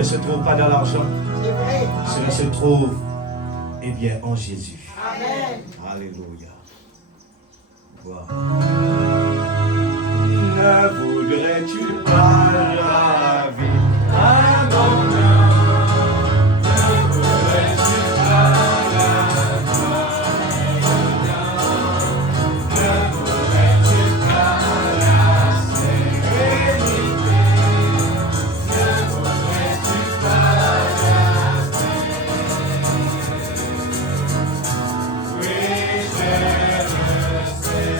ne se trouve pas dans l'argent. Cela se trouve, eh bien, en Jésus. Amen. Alléluia. Wow. Ne voudrais-tu pas la vie abondante? Ne voudrais-tu pas la gloire abondante? Ne voudrais-tu pas la sérénité? Ne voudrais-tu pas la paix? Oui, je le sais.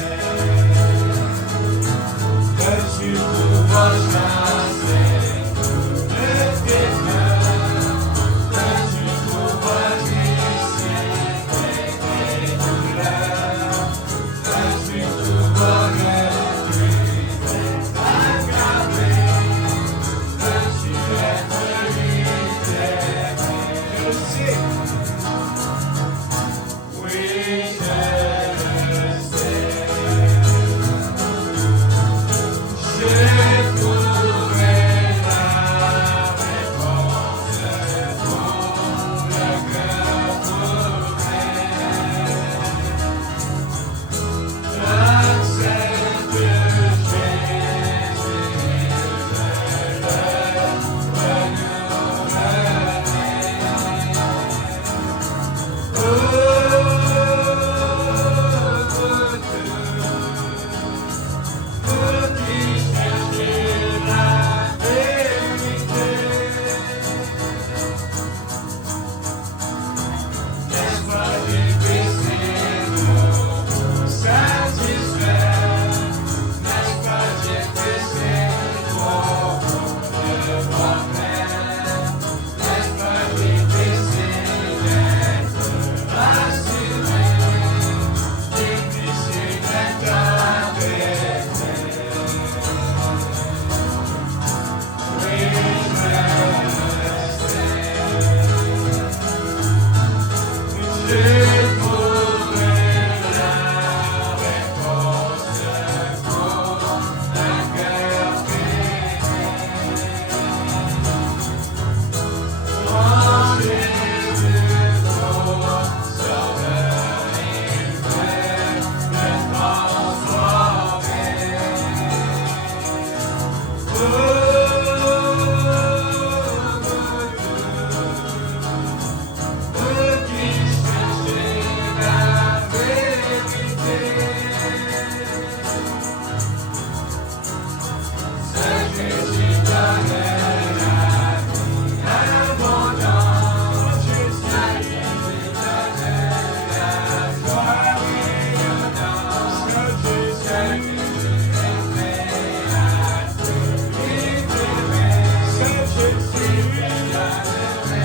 Que tu pourras chasser tous les ténèbres, que tu pourras dissiper tes douleurs, que tu pourras réduire tes aggraver, que tu es libéré. Je le sais. Oui, je le sais. J'ai trouvé la réponse pour le cœur trouvé. J'accepte Jésus, je le pour qui chercher la vérité. N'est-ce pas difficile pour satisfaire? N'est-ce pas difficile pour devoir faire? N'est-ce pas difficile d'être rassuré? Difficile d'être apaisé. Oui, je le sais. J'ai trouvé la réponse pour un cœur brisé. En Jésus, mon sauveur, il veut me transformer. Pour qui chercher la vérité. C'est Jésus donnait la vie abondante. C'est Jésus donnait la gloire rayonnante. C'est Jésus aimé à tout libérer. C'est Jésus qui a donné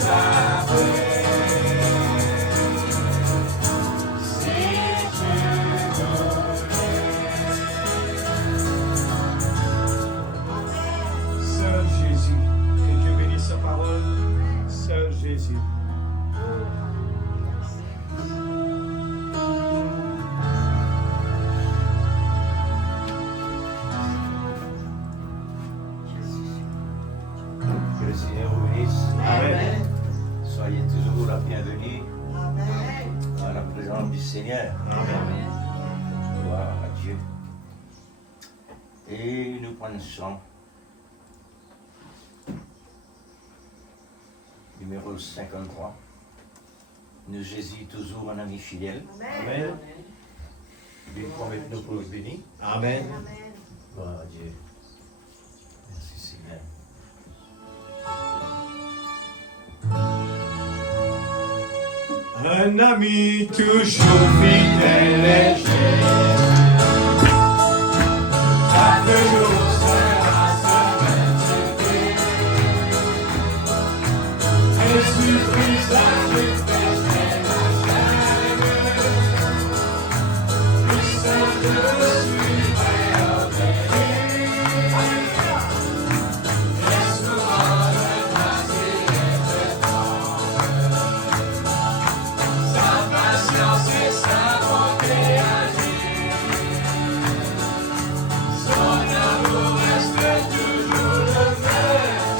sa paix. Si tu voulais. Seul Jésus, que Dieu bénisse sa parole. Seul Jésus. Que le Seigneur vous bénisse. Amen. Soyez toujours la bienvenue Amen. à la présence du Seigneur. Amen. Gloire à Dieu. Et nous prononçons numéro 53. Nous Jésus toujours un ami fidèle. Amen. Lui promet nos pauvres bénis. Amen. Gloire à Dieu. Merci Seigneur. Un ami toujours fidèle et cher. Chaque jour sera semaine. Jésus-Christ, sa tristesse et ma chair. Puissant, je suivrai obéir. Et souvent je m'assieds et je tremble. Sa patience et sa bonté agit. Son amour reste toujours le même.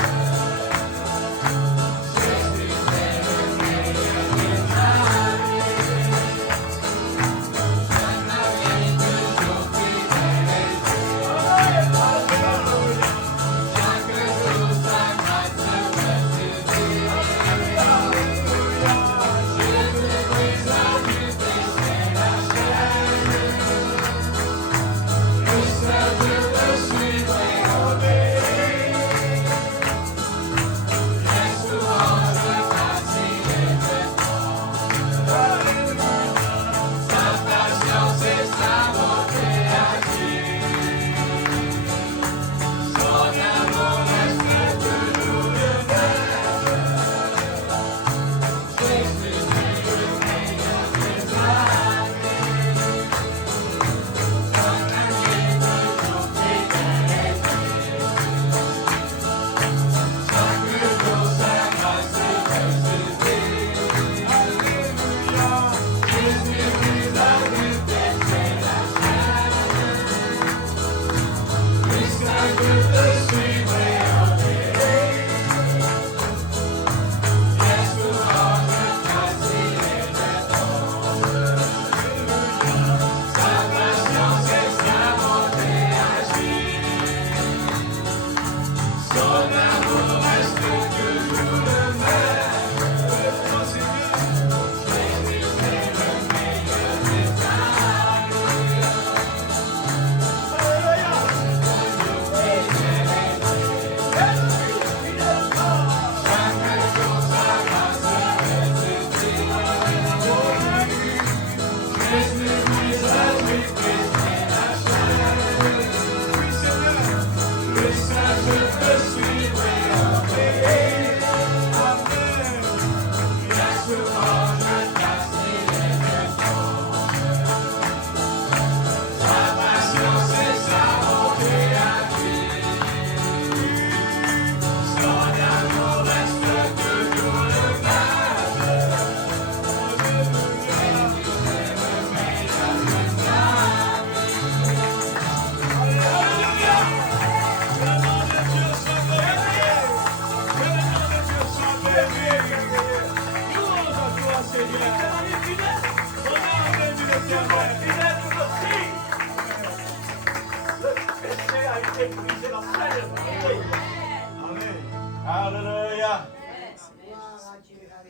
Alléluia.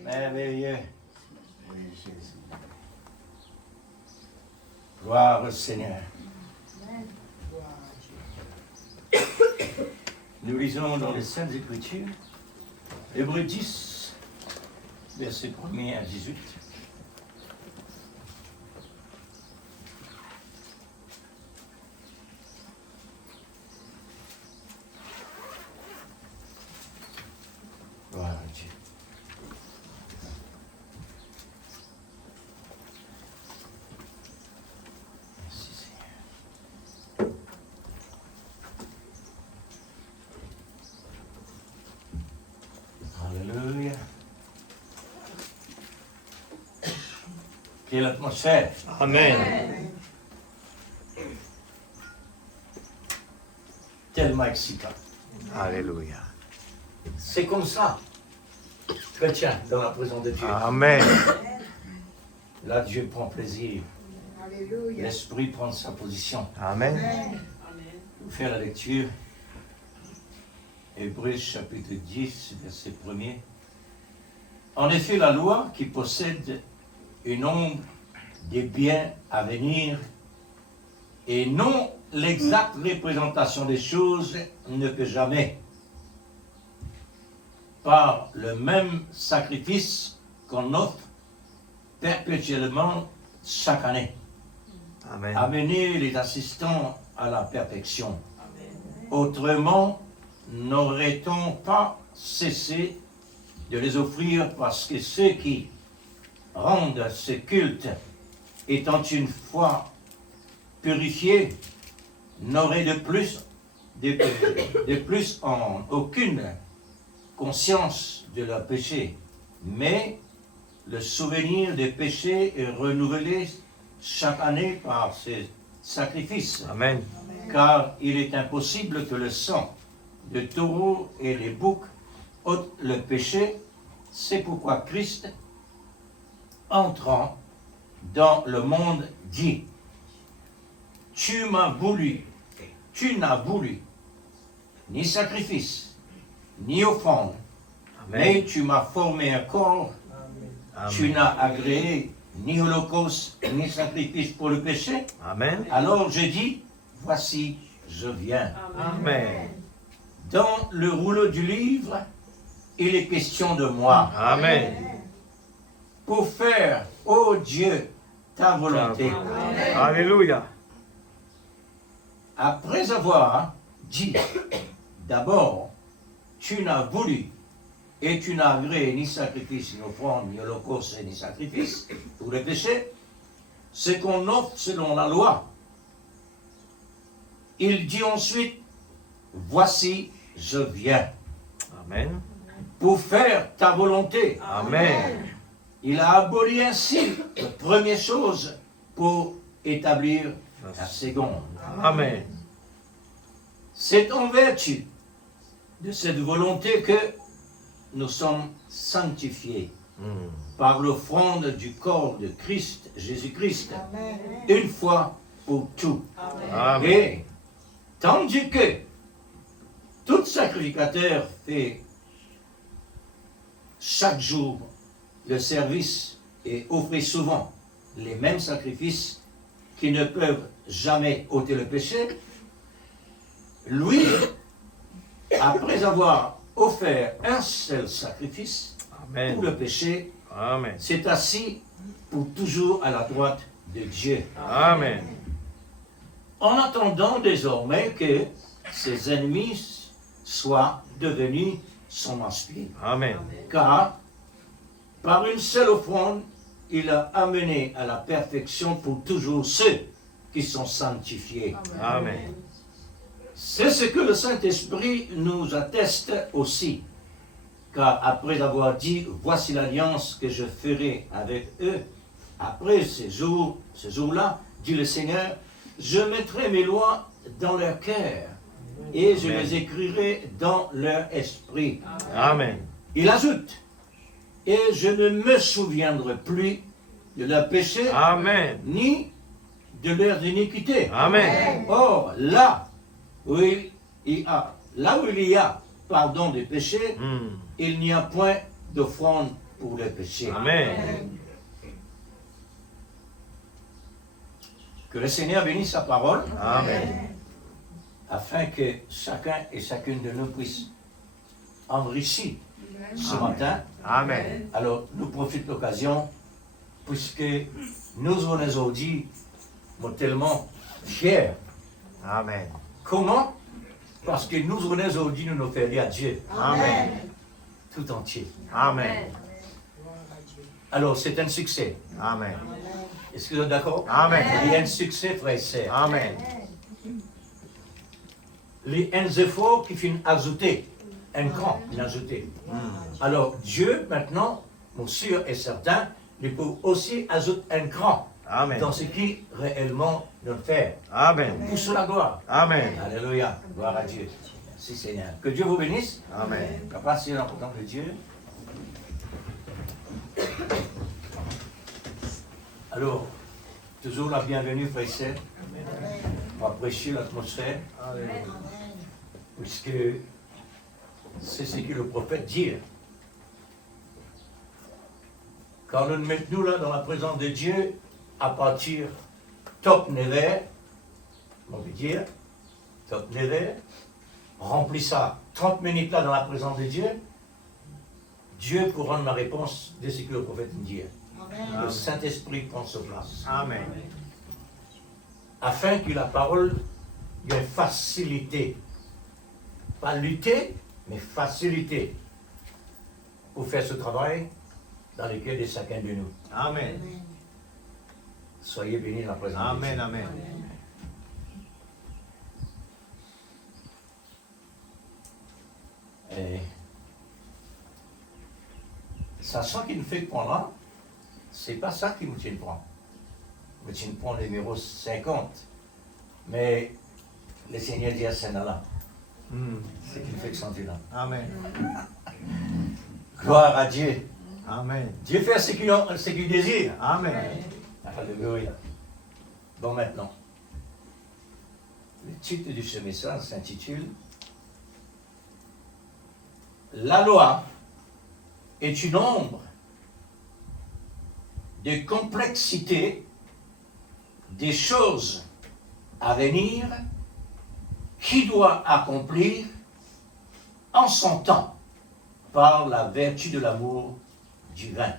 Merveilleux. Oui, Jésus. Gloire au Seigneur. Nous lisons dans les Saintes Écritures, Hébreux 10, verset 1er à 18. Gloire à Dieu. Merci Seigneur. Alléluia. Quelle atmosphère. Amen. Tellement excitant. Alléluia. C'est comme ça, chrétien, dans la présence de Dieu. Amen. Là, Dieu prend plaisir. Alléluia. L'Esprit prend sa position. Amen. Je vais faire la lecture. Hébreux chapitre 10, verset 1er. En effet, la loi qui possède une ombre des biens à venir et non l'exacte représentation des choses ne peut jamais, par le même sacrifice qu'on offre perpétuellement chaque année, Amen. amener les assistants à la perfection. Autrement, n'aurait-on pas cessé de les offrir parce que ceux qui rendent ce culte, étant une fois purifiés, n'auraient de plus en aucune conscience de leur péché, mais le souvenir des péchés est renouvelé chaque année par ces sacrifices. Amen. Car il est impossible que le sang de taureau et les boucs ôtent le péché. C'est pourquoi Christ, entrant dans le monde, dit: tu n'as voulu ni sacrifice, ni offrande, mais Amen. tu m'as formé un corps. Tu Amen. n'as agréé ni holocauste, ni sacrifice pour le péché. Amen. Alors je dis, voici, je viens. Amen. Dans le rouleau du livre, il est question de moi. Amen. Pour faire, ô Dieu, ta volonté. Alléluia. Après avoir dit, d'abord, tu n'as voulu et tu n'as agréé ni sacrifice, ni offrande, ni holocauste, ni sacrifice pour le péché, ce qu'on offre selon la loi. Il dit ensuite, voici, je viens Amen. pour faire ta volonté. Amen. Il a aboli ainsi la première chose pour établir la seconde. Amen. C'est en vertu de cette volonté que nous sommes sanctifiés par l'offrande du corps de Christ, Jésus-Christ, une fois pour tout. Amen. Et tandis que tout sacrificateur fait chaque jour le service et offre souvent les mêmes sacrifices qui ne peuvent jamais ôter le péché, lui, après avoir offert un seul sacrifice Amen. pour le péché, Amen. s'est assis pour toujours à la droite de Dieu, Amen. en attendant désormais que ses ennemis soient devenus son inspiré. Amen. Car par une seule offrande, il a amené à la perfection pour toujours ceux qui sont sanctifiés. Amen. C'est ce que le Saint-Esprit nous atteste aussi. Car après avoir dit, voici l'alliance que je ferai avec eux, après ces jours-là, dit le Seigneur, je mettrai mes lois dans leur cœur et je les écrirai dans leur esprit. Amen. Il ajoute, et je ne me souviendrai plus de leur péché, Amen. ni de leurs iniquités. Amen. Or, là où il y a pardon des péchés, il n'y a point d'offrande pour les péchés. Amen. Que le Seigneur bénisse sa parole, Amen. afin que chacun et chacune de nous puisse enrichir ce matin. Amen. Alors, nous profitons de l'occasion, puisque nous venons aujourd'hui tellement fiers. Amen. Comment? Parce que nous venons aujourd'hui nous offrir à Dieu, Amen. tout entier. Amen. Alors, c'est un succès. Amen. Est-ce que vous êtes d'accord? Amen. Il y a un succès, frères et sœurs. Amen. Les un efforts qui viennent ajouter, un cran, il a ajouté. Alors, Dieu, maintenant, mon sûr et certain, il peut aussi ajouter un cran Amen. dans ce qui réellement nous fait. Amen. Pour la gloire. Amen. Alléluia. Gloire à Dieu. Merci Seigneur. Que Dieu vous bénisse. Amen. Papa, c'est l'important de Dieu. Alors, toujours la bienvenue, frères et sœurs. On va prêcher l'atmosphère, puisque c'est ce que le prophète dit. Quand nous nous mettons là dans la présence de Dieu, à partir top 9h, on veut dire, top 9h, remplis ça 30 minutes là dans la présence de Dieu, Dieu pour rendre ma réponse de ce que le prophète me dit. Le Saint-Esprit prend sa place. Amen. Afin que la parole ait une facilité. Pas lutter, mais facilité pour faire ce travail dans le cœur de chacun de nous. Amen. Soyez bénis dans la présence de Amen. Dieu. Amen. Et sachant qu'il nous fait prendre, c'est pas ça qui me tient prendre. Me tient prendre le numéro 50. Mais le Seigneur dit à Saint-Nala, c'est qu'il fait que sentir là. Amen. Gloire à Dieu. Amen. Dieu fait ce qu'il désire. Amen. Alléluia. Bon, maintenant, le titre de ce message s'intitule La loi est une ombre de complexité des choses à venir qui doit accomplir en son temps par la vertu de l'amour divin.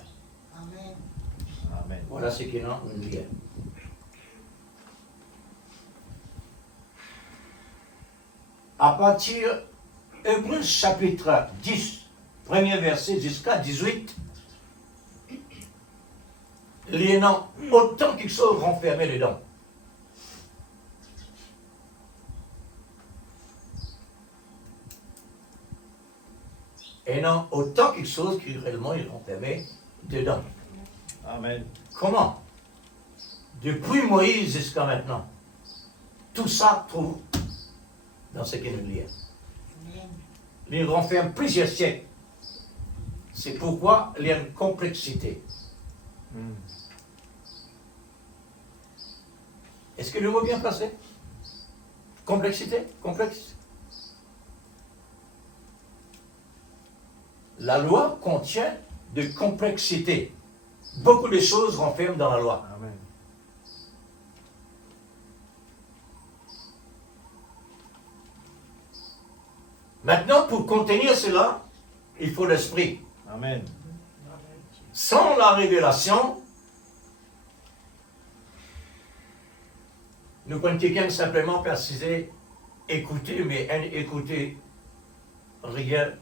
Amen. Voilà ce qu'il y a dans une lien. À partir Hébreux chapitre 10, premier verset jusqu'à 18, il y en a autant qu'ils sont renfermés dedans. Et non, autant quelque chose qui réellement est renfermé dedans. Amen. Comment? Depuis Moïse jusqu'à maintenant, tout ça trouve dans ce qu'il nous lit. Il renferme plusieurs siècles. C'est pourquoi il y a une complexité. Est-ce que le mot est bien placé? Complexité? Complexe? La loi contient de complexité. Beaucoup de choses renferment dans la loi. Amen. Maintenant, pour contenir cela, il faut l'esprit. Amen. Sans la révélation, nous prenons quelqu'un simplement préciser, écouter, mais écouter, rien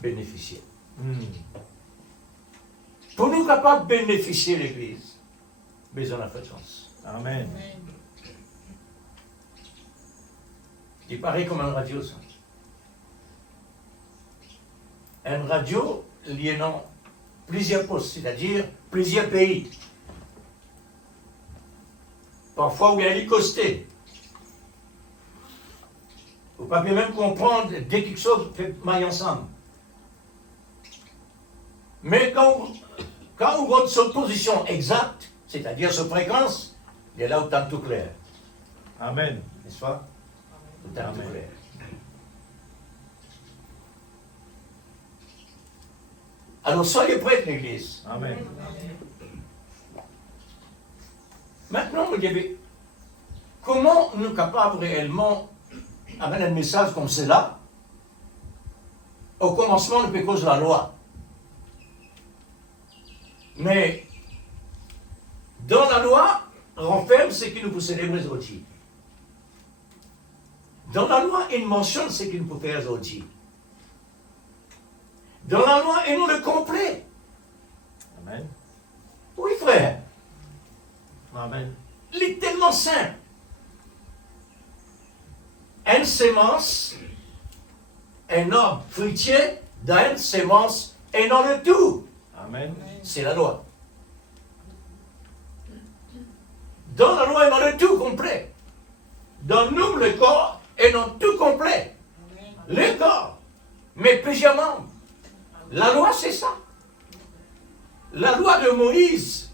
bénéficier. Pour nous capables de bénéficier de l'Église, besoin de la fréquence. Amen. Il paraît comme une radio, ça. Une radio, il y a plusieurs postes, c'est-à-dire plusieurs pays. Parfois, où il y a l'icosté. Vous ne pouvez même comprendre dès quelque chose fait maille ensemble. Mais quand vous votre sur position exacte, c'est-à-dire sur fréquence, il est là où tout clair. Amen. N'est-ce pas? Tout clair. Alors soyez prêts, l'Église. Amen. Maintenant, vous dites, comment nous sommes capables réellement d'amener un message comme cela? Au commencement, nous pécons la loi. Mais dans la loi, on renferme ce qui nous peut célébrer aujourd'hui. Dans la loi, il mentionne ce qu'il peut faire aujourd'hui. Dans la loi, il nous le complet. Amen. Oui, frère. Amen. Il est tellement simple. Une sémence, un arbre fruitier, dans une sémence, et dans le tout. Amen. C'est la loi. Dans la loi, il y a le tout complet. Dans nous, le corps, est dans tout complet. Le corps, mais plusieurs membres. La loi, c'est ça. La loi de Moïse,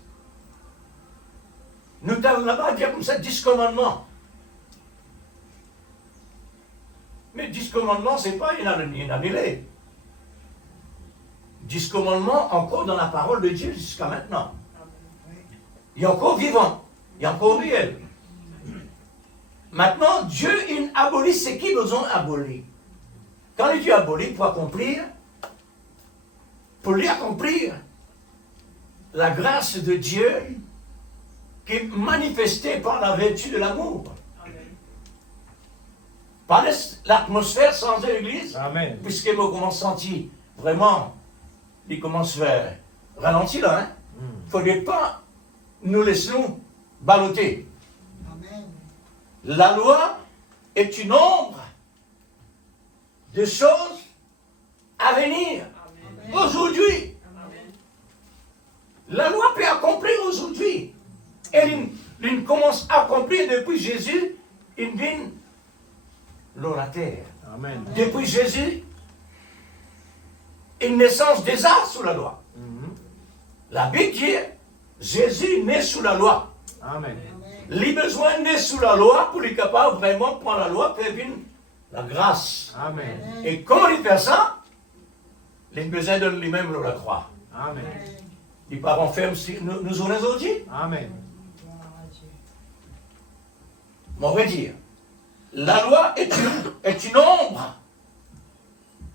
nous avons là-bas dire comme ça 10 commandements. Mais 10 commandements, ce n'est pas une annulée. 10 commandements encore dans la parole de Dieu jusqu'à maintenant. Il est encore vivant, il est encore réel. Maintenant, Dieu, il abolit ce qu'il a besoin d'abolir. Quand Dieu abolit pour accomplir, pour lui accomplir la grâce de Dieu qui est manifestée par la vertu de l'amour. Par l'atmosphère sans l'Église, Amen. puisque je commence à sentir vraiment, il commence à faire ralentir là. Il ne faudrait pas nous laisser balloter. La loi est une ombre de choses à venir. Aujourd'hui. La loi peut accomplir aujourd'hui. Elle commence à accomplir depuis Jésus, il vient l'orateur. Amen. Depuis Jésus, une naissance des arts sous la loi. La Bible dit, Jésus naît sous la loi. Amen. Les besoins naît sous la loi pour les capables vraiment prendre la loi pour venir la grâce. Amen. Et comment il fait ça? Les besoins de lui-même la croix. Amen. Les parents ferment nous aujourd'hui. Amen. Mais on va dire, la loi est une ombre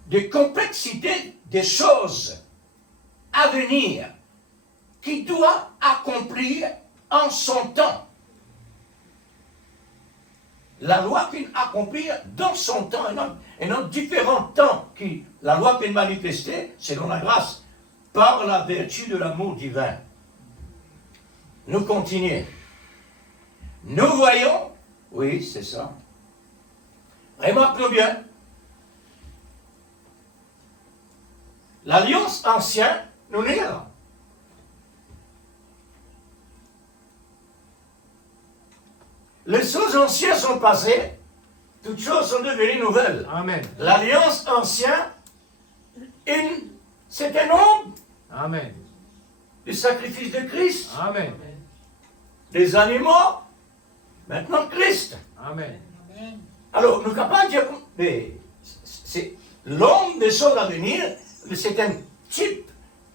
de complexité des choses à venir qui doit accomplir en son temps. La loi peut accomplir dans son temps et dans différents temps qui la loi peut manifester selon la grâce par la vertu de l'amour divin. Nous continuons. Nous voyons, oui, c'est ça. Remarque-nous bien. L'alliance ancienne, nous l'est là. Les choses anciennes sont passées, toutes choses sont devenues nouvelles. Amen. L'alliance ancienne, c'est un nombre Amen. du sacrifice de Christ, Amen. des animaux, maintenant Christ. Amen. Alors, nous sommes capables de dire, mais c'est l'ombre des choses à venir, c'est un type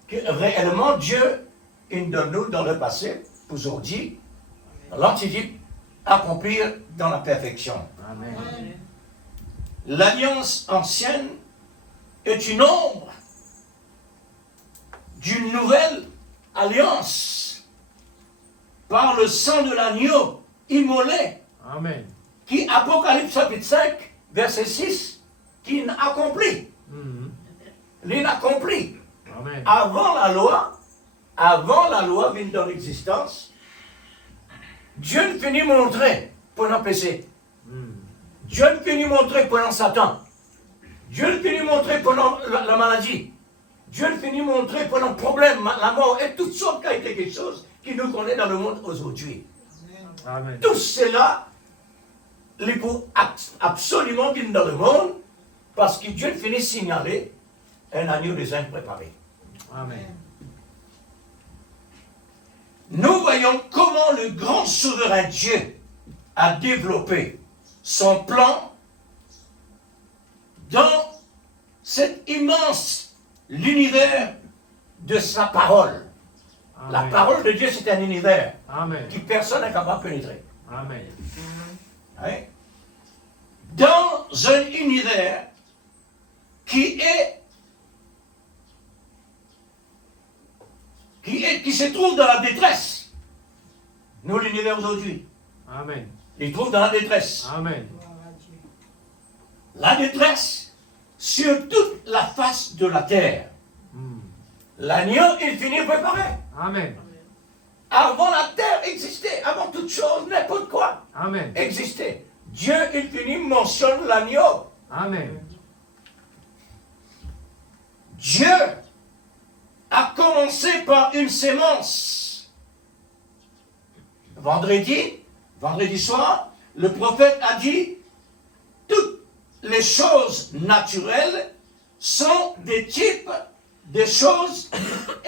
que réellement Dieu donne nous dans le passé, aujourd'hui, dans l'Antiquité, accomplir dans la perfection. Amen. L'alliance ancienne est une ombre d'une nouvelle alliance par le sang de l'agneau immolé Amen. qui, Apocalypse chapitre 5, verset 6, qui accomplit. L'inaccompli. Amen. Avant la loi vient dans l'existence, Dieu ne finit montrer pendant le péché. Dieu ne finit montrer pendant Satan. Dieu ne finit montrer pendant la maladie. Dieu ne finit montrer pendant le problème, la mort et toutes sortes qui a été quelque chose qui nous connaît dans le monde aujourd'hui. Amen. Tout cela, il faut absolument venir dans le monde parce que Dieu finit signaler un agneau des Indes préparé. Amen. Nous voyons comment le grand souverain Dieu a développé son plan dans cet immense l'univers de sa parole. La Amen. parole de Dieu, c'est un univers Amen. que personne n'est capable de pénétrer. Amen. Hein? Dans un univers qui se trouve dans la détresse. Nous, l'univers aujourd'hui, Amen. il trouve dans la détresse. Amen. La détresse sur toute la face de la terre. Mm. L'agneau, il finit préparé. Amen. Avant la terre existait, avant toute chose, n'importe quoi Amen. existait. Dieu, il finit, mentionne l'agneau. Amen. Dieu a commencé par une sémence. Vendredi soir, le prophète a dit, toutes les choses naturelles sont des types de choses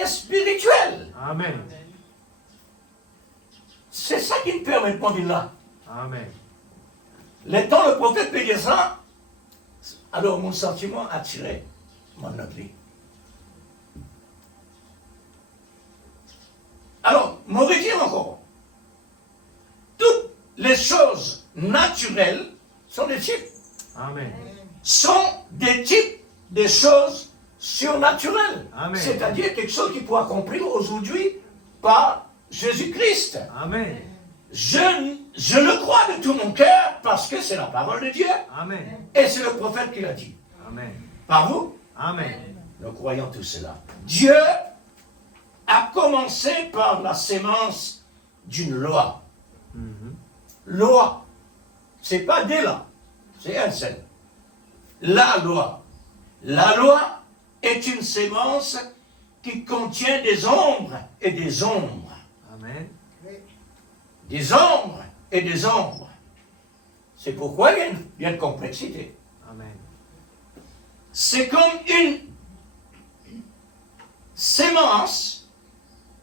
spirituelles. Amen. C'est ça qui me permet de prendre là. Amen. Le temps le prophète peut dire ça, alors mon sentiment attirait mon appli. Alors, m'aurait dit encore, toutes les choses naturelles sont des types de choses surnaturelles. Amen. C'est-à-dire quelque chose qui peut accomplir aujourd'hui par Jésus-Christ. Amen. Je le crois de tout mon cœur parce que c'est la parole de Dieu. Amen. Et c'est le prophète qui l'a dit. Amen. Par vous, Amen. nous croyons tout cela. Dieu a commencé par la sémence d'une loi. Mhm. Loi. C'est pas des lois, c'est un seul. La loi. La loi est une sémence qui contient des ombres et des ombres. Amen. Des ombres et des ombres. C'est pourquoi il y a une complexité. Amen. C'est comme une sémence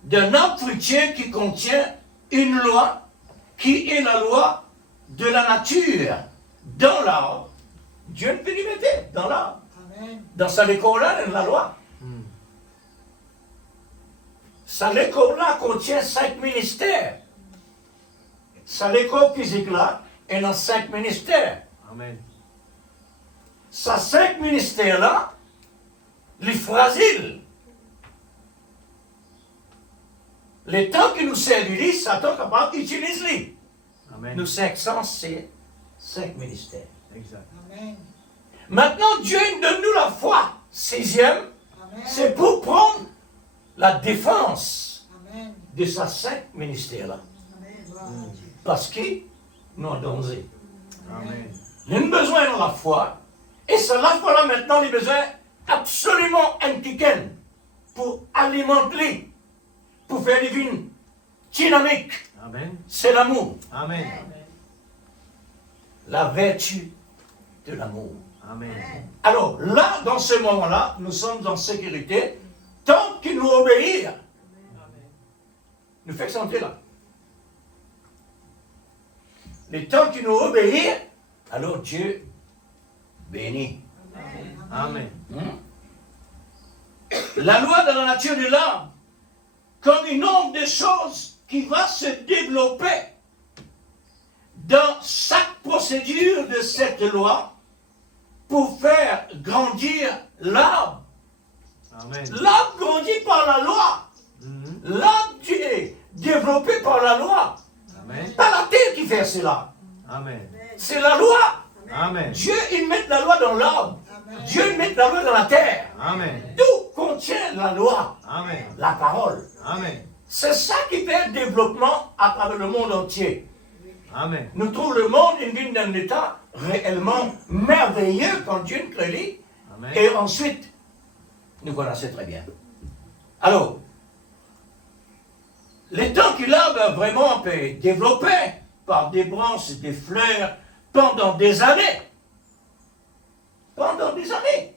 d'un arbre fruitier qui contient une loi qui est la loi de la nature. Dans l'arbre, Dieu ne peut lui mettre dans l'arbre. Dans sa école-là, la loi. Mm. Sa école-là contient 5 ministères. Sa école physique-là est dans 5 ministères. Amen. Sa 5 ministères-là, les fragiles. Les temps qui nous servent, Satan est capable d'utiliser. Amen. Nous 500, c'est 5 ministères. Exact. Maintenant, Dieu donne-nous la foi. 6e, c'est pour prendre la défense de sa 5 ministères-là. Parce qu'ils nous ont donné. Amen. Nous avons besoin de la foi. Et c'est la foi-là maintenant, les besoins absolument impliqués pour alimenter, pour faire des vignes dynamiques. Amen. C'est l'amour. Amen. La vertu de l'amour. Amen. Alors là, dans ce moment-là, nous sommes en sécurité tant qu'il nous obéit. Nous fait sentir là. Le temps qu'il nous obéit, alors Dieu bénit. Amen. La loi de la nature de l'homme, comme une ombre de choses qui va se développer dans chaque procédure de cette loi pour faire grandir l'arbre. Amen. L'arbre grandit par la loi. Mhm. L'arbre est développé par la loi. Amen. Pas la terre qui fait cela. Amen. C'est la loi. Amen. Dieu, il met la loi dans l'arbre. Dieu, il met la loi dans la terre. Amen. Tout contient la loi, Amen. la parole. Amen. C'est ça qui fait le développement à travers le monde entier. Amen. Nous trouvons le monde dans un état réellement merveilleux quand Dieu nous crée. Amen. Et ensuite, nous connaissons très bien. Alors, le temps que l'arbre vraiment peut développer par des branches, des fleurs, pendant des années. Pendant des années.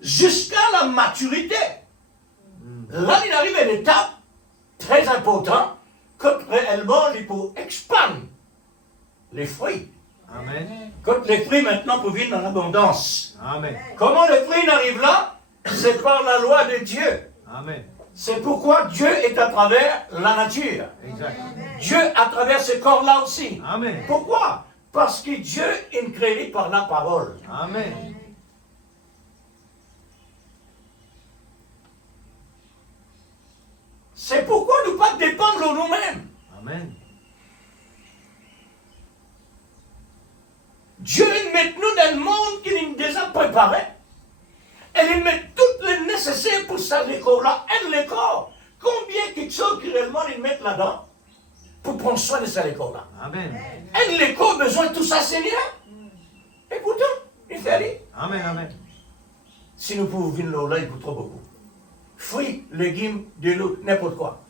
Jusqu'à la maturité. Là, il arrive à une étape très importante quand réellement il faut expandre les fruits. Amen. Quand les fruits maintenant peuvent venir en abondance. Amen. Comment les fruits n'arrivent là? C'est par la loi de Dieu. Amen. C'est pourquoi Dieu est à travers la nature. Exact. Dieu à travers ce corps-là aussi. Amen. Pourquoi? Parce que Dieu est créé par la parole. Amen. C'est pourquoi nous ne pas dépendre de nous-mêmes. Amen. Dieu met nous dans le monde qu'il nous a déjà préparé. Et il met tout le nécessaire pour ça, les corps-là. Et les corps, combien quelque chose qui réellement ils mettent là-dedans pour prendre soin de ça, les corps-là. Amen. Et les corps ont besoin de tout ça, Seigneur. Et pourtant, il fait aller. Amen. Amen. Si nous pouvons vivre là, il coûte trop beaucoup. Fruits, légumes, de l'eau, n'importe quoi.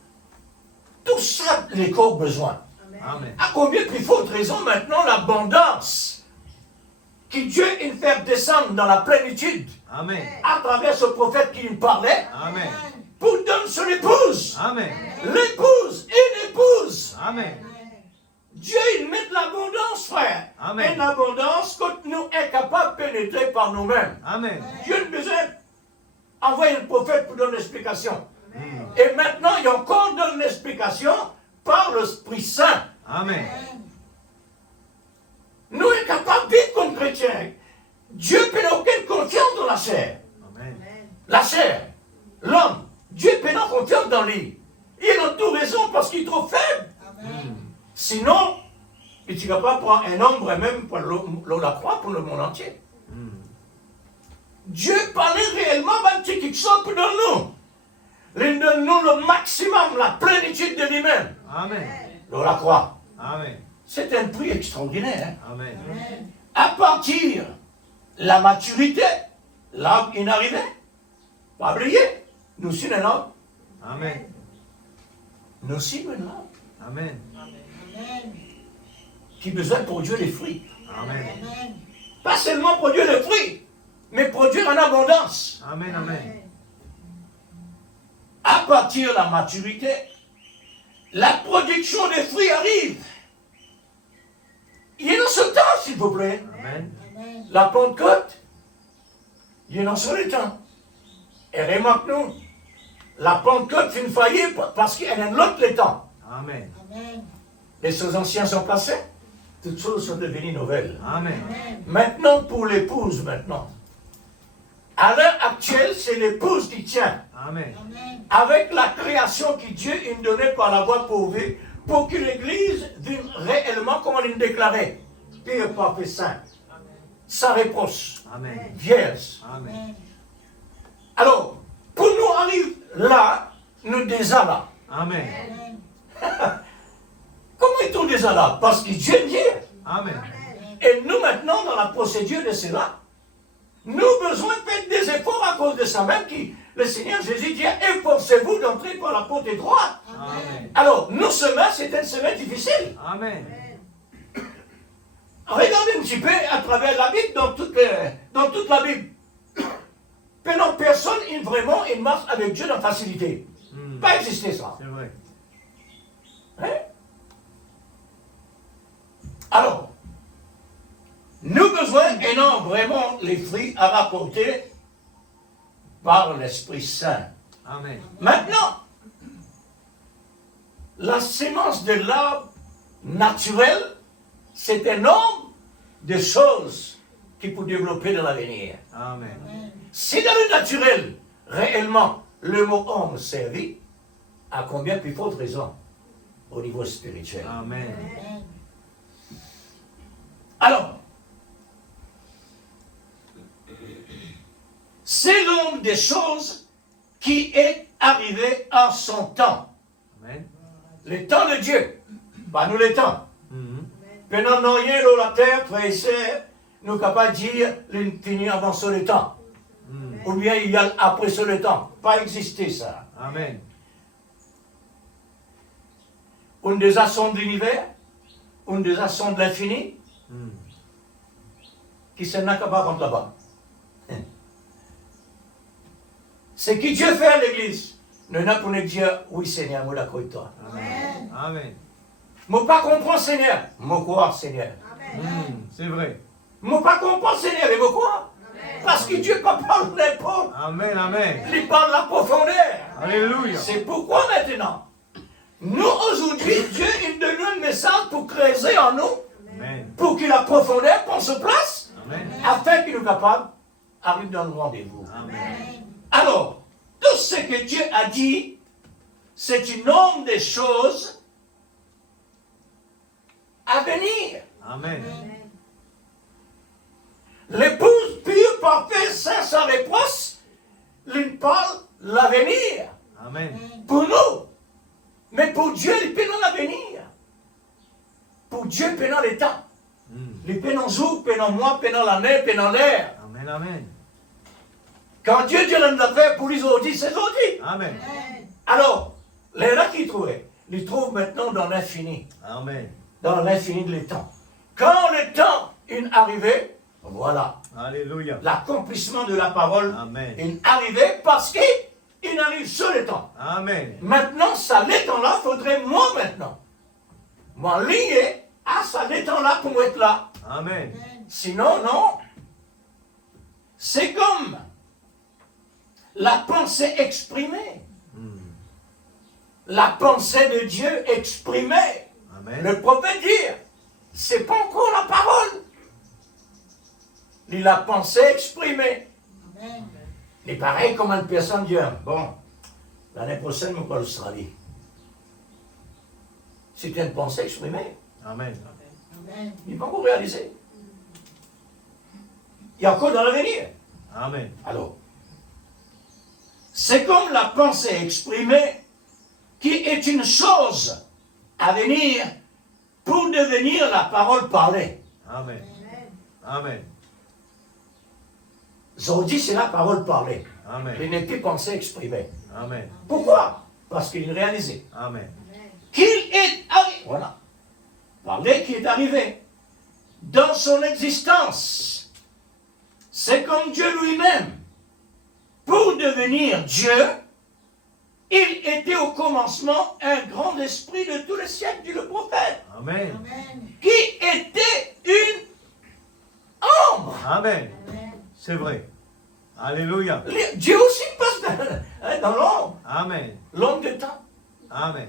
Tout ça, les corps ont besoin. Amen. À combien plus forte raison maintenant l'abondance que Dieu il fait descendre dans la plénitude Amen. à travers ce prophète qui nous parlait Amen. pour donner son épouse. Amen. L'épouse, une épouse. Amen. Dieu il met de l'abondance, frère. Amen. Une abondance que nous incapables de pénétrer par nous-mêmes. Amen. Dieu a besoin d'envoyer un prophète pour donner l'explication. Et maintenant, il y a encore donne l'explication par l'Esprit Saint. Amen. Nous sommes capables de vivre comme chrétiens. Dieu n'a aucune confiance dans la chair. Amen. La chair, l'homme, Dieu n'a confiance dans lui. Il a tout raison parce qu'il est trop faible. Sinon, il ne va pas prendre un nombre même pour la croix pour le monde entier. Dieu parlait réellement d'un petit quelque chose pour nous. Il donne nous le maximum, la plénitude de lui-même. Amen. La croix. Amen. C'est un prix extraordinaire. Hein? Amen. À partir de la maturité, l'âme est arrivé. Pas oublier, nous sommes un homme. Amen. Nous sommes un homme Amen. qui a besoin de produire des fruits. Amen. Pas seulement produire des fruits, mais produire en abondance. Amen. Amen. À partir de la maturité, la production des fruits arrive. Il est dans ce temps, s'il vous plaît. Amen. La Pentecôte, il est dans ce temps. Et remarque-nous, la Pentecôte fait une faillite parce qu'il y a un autre temps. Amen. Les choses anciennes sont passées, toutes choses sont devenues nouvelles. Amen. Maintenant, pour l'épouse, maintenant. À l'heure actuelle, c'est l'épouse qui tient. Amen. Avec la création que Dieu a donnée par la voie pourvue, pour que l'Église vive réellement comme on l'a déclaré. Pur, parfait, saint. Sans reproche. Amen. Vierge. Amen. Alors, pour nous arriver là, nous déjà là. Amen. Comment est-on déjà là? Parce que Dieu dit. Amen. Et nous maintenant, dans la procédure de cela, nous avons besoin de faire des efforts à cause de ça même qui, le Seigneur Jésus dit, efforcez-vous d'entrer par la porte droite. Amen. Alors, nous semaines, c'est une semaine difficile. Amen. Regardez un petit peu à travers la Bible, dans toute la Bible. Pendant personne, vraiment, il marche avec Dieu dans facilité. Pas existé ça. C'est vrai. Hein? Alors, nous avons besoin, et non vraiment les fruits à rapporter par l'Esprit Saint. Amen. Maintenant, la sémence de l'arbre naturel, c'est un nombre de choses qui peut développer dans l'avenir. Amen. Si dans le naturel, réellement, le mot homme servit, à combien plus forte raison au niveau spirituel. Amen. Alors, c'est l'une des choses qui est arrivée en son temps. Amen. Le temps de Dieu, pas nous le temps. Mhm. Pendant non rien dans la terre, frères et sœurs, nous sommes capables de dire l'infini avant son temps. Ou bien il y a après son temps. Pas exister ça. Amen. Une des actions de l'univers, une des actions de l'infini, qui se n'a qu'à pas contre là-bas. Ce que Dieu fait à l'église, nous n'avons pas dire oui Seigneur, moi d'accord avec toi. Amen. Amen. Moi pas comprendre Seigneur, moi croire Seigneur. C'est vrai. Moi pas comprendre Seigneur, et moi croire. Parce que Dieu ne parle pas de n'importe. Amen. Amen. Il parle de la profondeur. Alléluia. C'est pourquoi maintenant, nous aujourd'hui, Dieu il donne un message pour creuser en nous, Amen. pour que la profondeur prenne sa place, Amen. afin qu'il nous capable d'arriver dans le rendez-vous. Amen. Alors, tout ce que Dieu a dit, c'est une nombre de choses à venir. Amen. L'épouse pure, parfaite, sainte, sans reproche, il parle l'avenir Amen. pour nous. Mais pour Dieu, il peut dans l'avenir. Pour Dieu, pendant le temps. Il peut dans le jour, pendant le mois, pendant l'année, pendant l'air. Amen. Amen. Quand Dieu dit l'homme d'affaires pour les aujourd'hui, c'est aujourd'hui. Amen. Alors, les là qu'il trouvait, il trouve maintenant dans l'infini. Amen. Dans l'infini de l'étang. Quand le temps est arrivé, voilà, Alléluia. l'accomplissement de la parole Amen. est arrivé parce qu'il arrive sur le temps. Amen. Maintenant, ça l'étang-là, faudrait moi maintenant. Moi lié à ça l'étang-là pour être là. Amen. Sinon, non. C'est comme la pensée exprimée. La pensée de Dieu exprimée. Amen. Le prophète dit, c'est pas encore la parole. Il la pensée exprimée. Il est pareil comme une personne dit, bon, l'année prochaine, je vais à l'Australie. C'est une pensée exprimée. Amen. Il n'est pas encore réalisé. Il y a encore dans l'avenir. Amen. Alors, c'est comme la pensée exprimée qui est une chose à venir pour devenir la parole parlée. Amen. Amen. Aujourd'hui, c'est la parole parlée. Amen. Il n'est plus pensée exprimée. Amen. Pourquoi? Parce qu'il est réalisé. Amen. Qu'il est arrivé. Voilà. Parler qui est arrivé dans son existence. C'est comme Dieu lui-même. Pour devenir Dieu, il était au commencement un grand esprit de tous les siècles, dit le prophète, Amen. qui était une ombre. Amen. C'est vrai. Alléluia. Dieu aussi passe dans l'ombre, Amen. l'ombre de temps. Amen.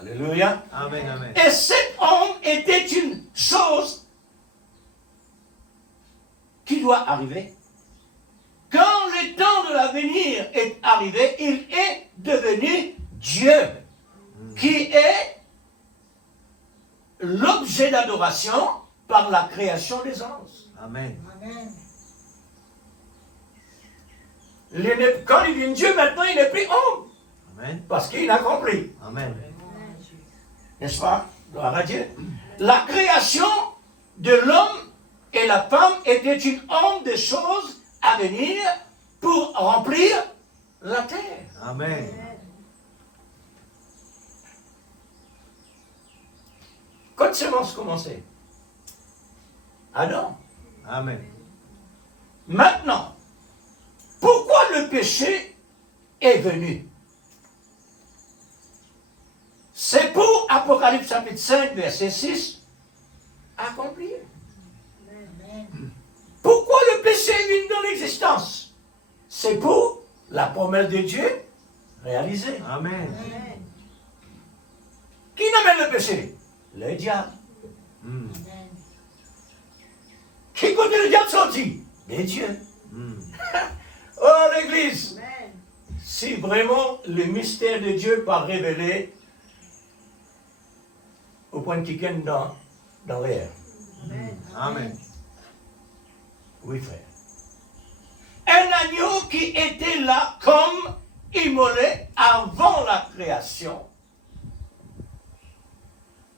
Alléluia. Amen. Amen. Et cette ombre était une chose qui doit arriver. Quand le temps de l'avenir est arrivé, il est devenu Dieu, qui est l'objet d'adoration par la création des anges. Amen. Quand il devient Dieu, maintenant il n'est plus homme, Amen. parce qu'il a compris. Amen. N'est-ce pas? Gloire à Dieu. La création de l'homme et la femme était une ombre de choses à venir pour remplir la terre. Amen. Quand semence commençait? Adam. Amen. Maintenant, pourquoi le péché est venu? C'est pour Apocalypse chapitre 5, verset 6, accomplir. Pourquoi le péché est venu dans l'existence? C'est pour la promesse de Dieu réalisée. Amen. Qui n'amène le péché? Le diable. Qui côté le diable sorti? Les dieux. Oh l'Église! Si vraiment le mystère de Dieu pas révélé au point qu'il gagne dans l'air. Amen. Oui, frère. Un agneau qui était là comme immolé avant la création.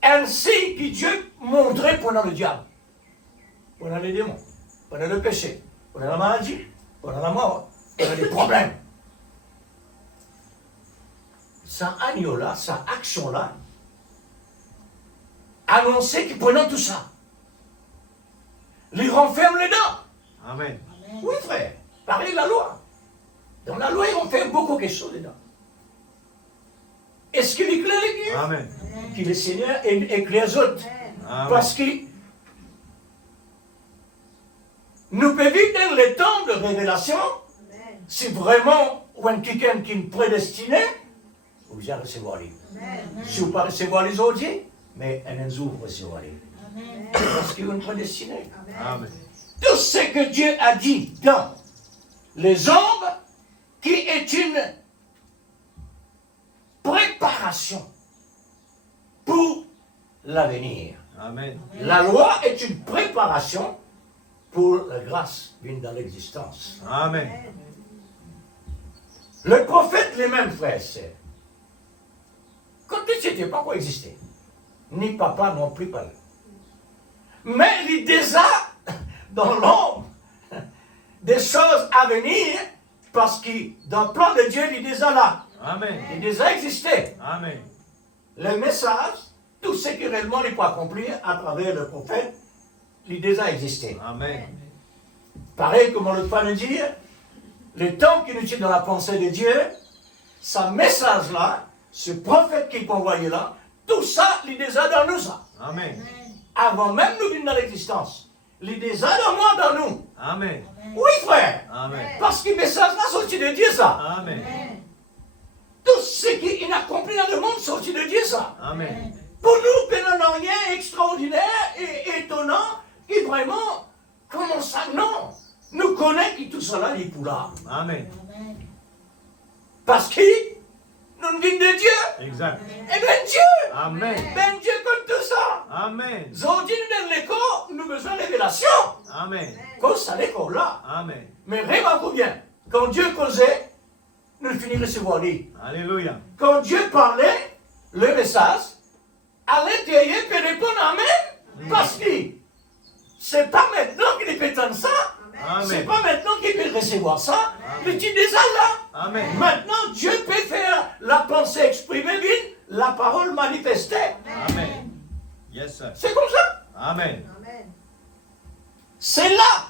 Un signe que Dieu montrait pendant le diable, pendant les démons, pendant le péché, pendant la maladie, pendant la mort, pendant les problèmes. Sa agneau-là, sa action-là, annonçait qu'il prenait tout ça. Il renferme les dents. Amen. Oui, frère. Pareil la loi. Dans la loi, ils renferment beaucoup de choses dedans. Est-ce qu'il éclaire l'Église? Amen. Que le Seigneur éclaire les autres. Amen. Parce que Nous pouvons vivre dans les temps de révélation. Si vraiment, quand quelqu'un qui est prédestiné, vous allez recevoir les. Si vous ne pas recevoir les autres, mais un jour vous recevoir les. Parce qu'il est prédestiné. Amen. Tout ce que Dieu a dit dans les ombres, qui est une préparation pour l'avenir. Amen. La loi est une préparation pour la grâce venue dans l'existence. Amen. Le prophète, les mêmes frères et sœurs, quand il n'était pas quoi exister, ni papa non plus pas là. Mais il déjà dans l'ombre des choses à venir, parce que dans le plan de Dieu, il est déjà là. Amen. Il déjà existé. Amen. Le message, tout ce qui réellement n'est pas accompli à travers le prophète, il déjà existé. Amen. Pareil comme on le peut le dire, le temps qui nous tient dans la pensée de Dieu, ce message-là, ce prophète qui est envoyé là, tout ça, il est déjà dans nous. Ça. Amen. Avant même nous venir dans l'existence. Il est déjà dans moi, dans nous. Amen. Oui, frère. Amen. Parce que le message-là, sorti de Dieu, ça. Amen. Tout ce qui est accompli dans le monde, sorti de Dieu, ça. Amen. Pour nous, il n'y a rien extraordinaire et étonnant qui vraiment, comment ça, non. Nous connaissons que tout cela est pour là. Amen. Parce que nous venons de Dieu. Exact. Et bien Dieu. Amen. Ben Dieu comme tout ça. Amen. Aujourd'hui, nous dans l'école, nous avons besoin de révélation. Amen. Comme ça, l'école là. Amen. Mais remarquez bien, quand Dieu causait, nous finissons de recevoir lui. Alléluia. Quand Dieu parlait, le message, à l'intérieur peut répondre Amen. Parce que c'est pas maintenant qu'il peut entendre ça. C'est Amen. pas maintenant qu'il peut recevoir ça. Mais tu es déjà là. Amen. Maintenant, Dieu peut faire la pensée exprimée, la parole manifestée. Amen. Yes, sir. C'est comme ça. Amen. C'est là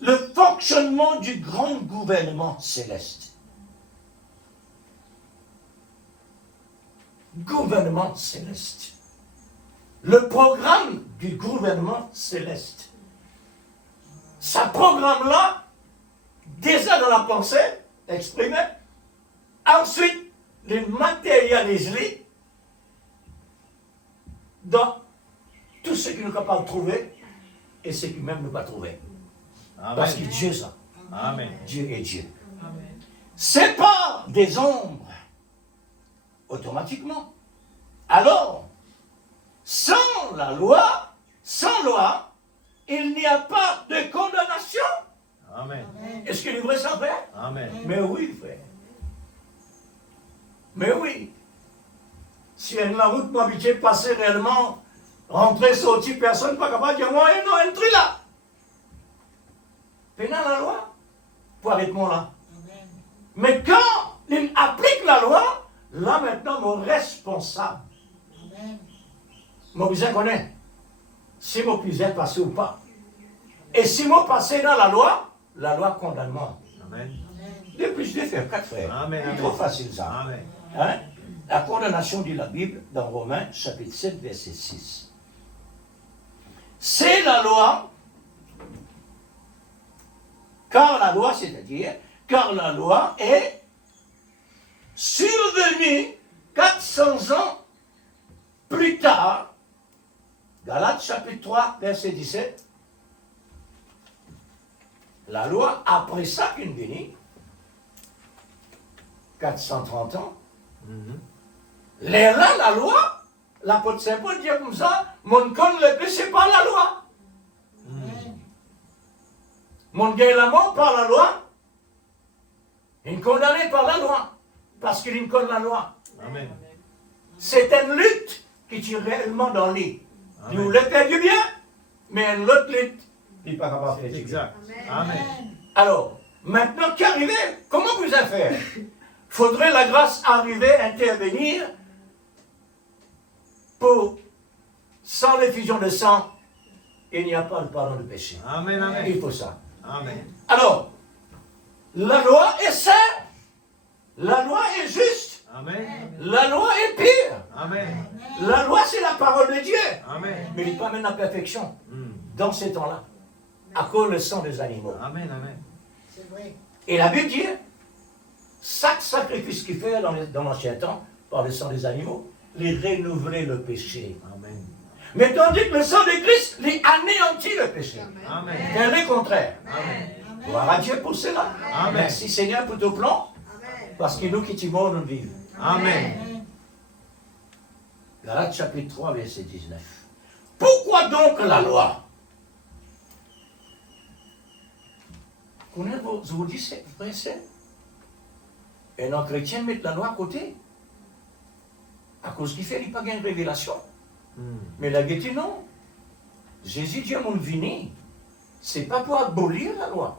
le fonctionnement du grand gouvernement céleste. Gouvernement céleste. Le programme du gouvernement céleste. Ce programme-là, déjà dans la pensée exprimée, ensuite, il matérialise dans tout ce qu'il nous est capable de trouver et ce qu'il même ne pas trouver. Parce que Amen. Dieu, ça. Amen. Dieu est Dieu. C'est pas des ombres automatiquement. Alors, sans loi, il n'y a pas de condamnation. Amen. Est-ce qu'il est vrai ça, frère? Amen. Mais oui, frère. Mais oui. Si la route m'habitait passer réellement, rentrer, sortir, personne n'est pas capable de dire, moi, non, un truc là. Pendant la loi, pour arrêter moi là. Mais quand il applique la loi, là maintenant, mon responsable. Mon besoin connaît. Si mon besoin passé ou pas. Et si mon passé dans la loi condamne moi. Amen. Depuis, je vais faire 4 frères. Amen. C'est trop facile ça. Amen. Hein? La condamnation dit la Bible dans Romains chapitre 7 verset 6. C'est la loi, car la loi, c'est-à-dire, car la loi est survenue 400 ans plus tard, Galates chapitre 3 verset 17. La loi, après ça qu'une venue, 430 ans, là, la loi, l'apôtre Saint Paul dit comme ça, mon con le péché par la loi. Mon gars la mort par la loi, il est condamné par la loi, parce qu'il est contre la loi. Amen. C'est une lutte qui tire réellement dans lui. Amen. Nous le fait du bien, mais une autre lutte, il n'est pas capable de faire du bien. Exact. Amen. Alors, maintenant qu'arrivé, comment vous allez faire? Faudrait la grâce arriver, intervenir, pour, sans l'effusion de sang, il n'y a pas de pardon de péché. Amen. Amen. Il faut ça. Amen. Alors, la loi est sainte, la loi est juste, Amen. la loi est pure. Amen. La loi, c'est la parole de Dieu. Amen. Mais il n'est pas même la perfection dans ces temps-là. à cause du sang des animaux. Amen, amen. C'est vrai. Et la Bible dit, chaque sacrifice qu'il fait dans l'Ancien temps, par le sang des animaux, les renouvelait le péché. Amen. Mais tandis que le sang de Christ les anéantit le péché. Amen. C'est le contraire. Amen. Gloire à Dieu pour cela. Amen. Merci Seigneur pour ton plan, Amen. parce que nous qui t'aimons, nous vivons. Amen. Galates chapitre 3, verset 19. Pourquoi donc la loi? Je vous dis, c'est vrai, c'est. Et non chrétien met la loi à côté. À cause qu'il fait, il n'y a pas de révélation. Mais la vérité, non. Jésus dit à mon vini, c'est pas pour abolir la loi,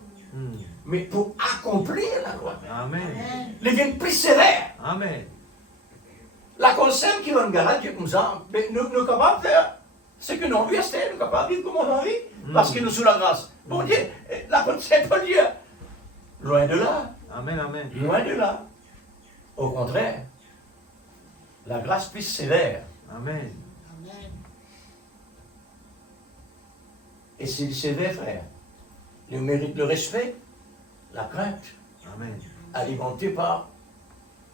mais pour accomplir la loi. Amen. Il devient plus sévère. Amen. La concept qui va en Galate, Dieu comme ça, mais nous sommes capables de faire ce que nous lui sommes nous capables de vivre comme on a envie, parce que nous sommes sous la grâce. Bon Dieu, la concept de Dieu. Loin de là. Amen, amen. Loin de là. Au contraire, la grâce plus sévère. Amen. Amen. Et c'est sévère, frère. Il mérite le respect, la crainte, Amen. alimentée par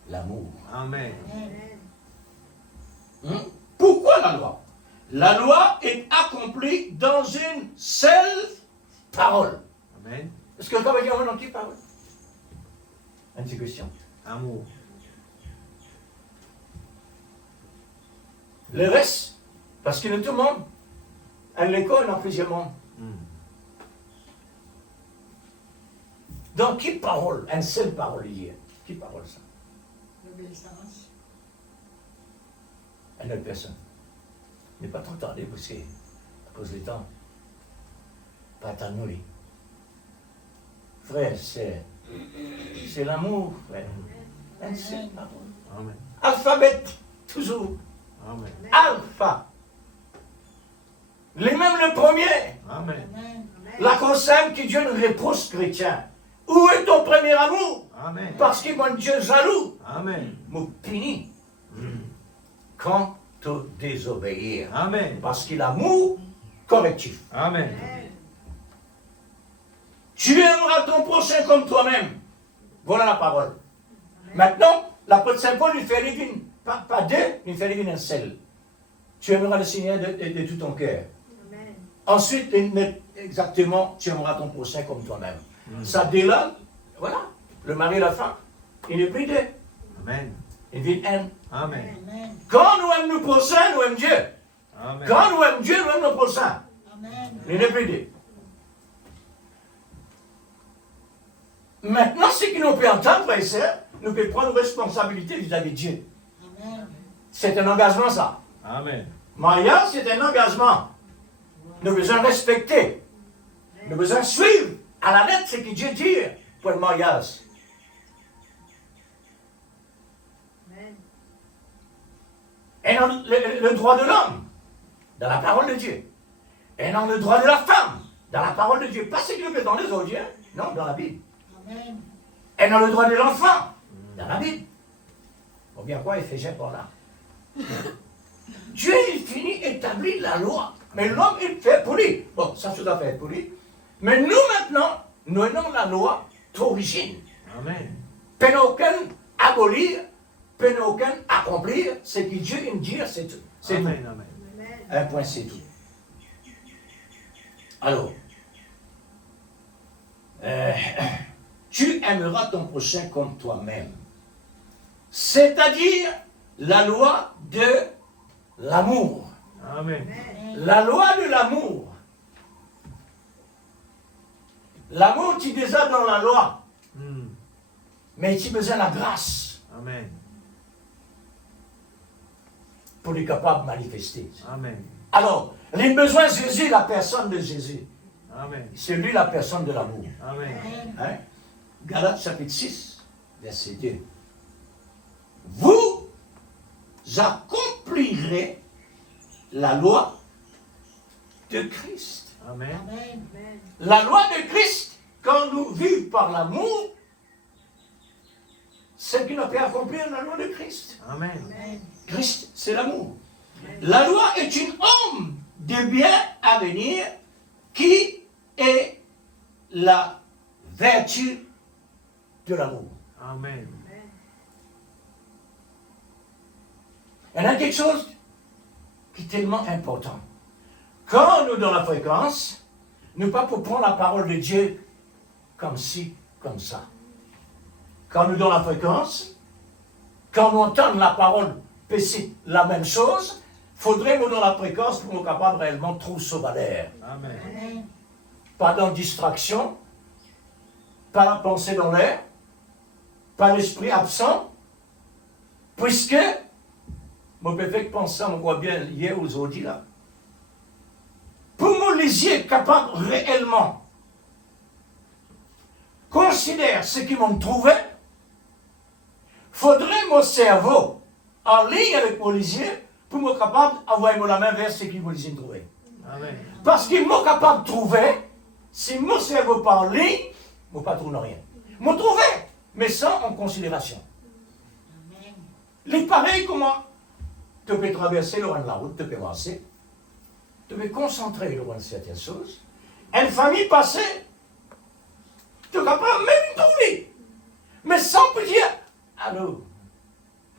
l'amour. Amen. Pourquoi la loi? La loi est accomplie dans une seule parole. Amen. Est-ce que vous avez dit en entier parole? Une petite question. Amour. Le reste, parce que nous tout le monde, à l'école, en plusieurs mondes. Donc, qui parole? Une seule parole hier. Qui parole ça? L'obéissance. Une autre personne. Mais pas trop tardé, parce que, à cause du temps, pas attendre lui. Frère, c'est l'amour, frère. Une seule parole. Amen. Alphabet, toujours. Amen. Alpha. Les mêmes le premier. Amen. Amen. La consomme qui Dieu nous repousse, chrétien. Où est ton premier amour? Amen. Parce que mon Dieu jaloux Amen. me punit quand tu désobéir. Amen. Parce que l'amour correctif. Amen. Tu aimeras ton prochain comme toi-même. Voilà la parole. Maintenant, l'apôtre Saint Paul lui fait revivre, pas deux, il fait revivre un seul. Tu aimeras le Seigneur de tout ton cœur. Ensuite, exactement, tu aimeras ton prochain comme toi-même. Ça déloge, voilà, le mari et la femme, il n'est plus deux. Amen. Il vit un. Amen. Amen. Quand nous aimons nos prochains, nous aimons Dieu. Amen. Quand nous aimons Dieu, nous aimons nos prochains. Amen. Il n'est plus deux. Maintenant, ce que nous pouvons entendre, frères et sœurs, nous pouvons prendre responsabilité vis-à-vis de Dieu. Amen. C'est un engagement, ça. Amen. Mariage, c'est un engagement. Nous avons besoin de respecter. Nous avons besoin de suivre à la lettre ce que Dieu dit pour le mariage. Et non le droit de l'homme, dans la parole de Dieu. Et non le droit de la femme, dans la parole de Dieu. Pas ce qu'il veut dans les autres, hein? Non, dans la Bible. Amen. Et non le droit de l'enfant, dans la Bible. Ou bien quoi, il fait par là. Dieu, il finit établir la loi. Mais l'homme, il fait pour lui. Bon, ça, tout à fait pour lui. Mais nous, maintenant, nous avons la loi d'origine. Amen. Peine aucun abolir, peine aucun accomplir, ce que Dieu aime dire, c'est tout. C'est tout. Amen. Amen. Un point, c'est tout. Alors, tu aimeras ton prochain comme toi-même. C'est-à-dire la loi de l'amour. Amen. La loi de l'amour. L'amour, tu déjà dans la loi, mais tu as besoin de la grâce Amen. pour être capable de manifester. Amen. Alors, les besoins de Jésus, la personne de Jésus, Amen. c'est lui la personne de l'amour. Amen. Hein? Galates chapitre 6, verset 2. Vous accomplirez la loi de Christ. Amen. Amen. La loi de Christ, quand nous vivons par l'amour, c'est qu'il a pu accomplir la loi de Christ. Amen. Christ, c'est l'amour. La loi est une homme de bien à venir qui et la vertu de l'amour. Amen. Il y en a quelque chose qui est tellement important. Quand nous dans la fréquence, nous pas pour prendre la parole de Dieu comme ci, comme ça. Quand nous dans la fréquence, quand nous entendons la parole c'est la même chose, faudrait nous dans la fréquence pour nous capables réellement de trouver ce valeur. Amen. Amen. Pas dans distraction, pas la pensée dans l'air, pas l'esprit absent, puisque, mon péché pensant, on voit bien hier aujourd'hui là, pour nous les yeux capables réellement considérer ce qu'ils m'ont trouvé, faudrait mon cerveau en ligne avec mon lisier pour me capable d'envoyer la main vers ce qu'ils m'ont trouvé. Amen. Parce qu'ils m'ont capable de trouver, si mon cerveau pas en ligne, je ne pas trouver rien. M'ont trouvé, mais sans en considération. Amen. Les pareils, comment tu peux traverser le rang de la route, tu peux avancer, tu peux concentrer le rang de certaines choses. Une famille passée, tu es capable même de trouver. Mais sans te dire, allô,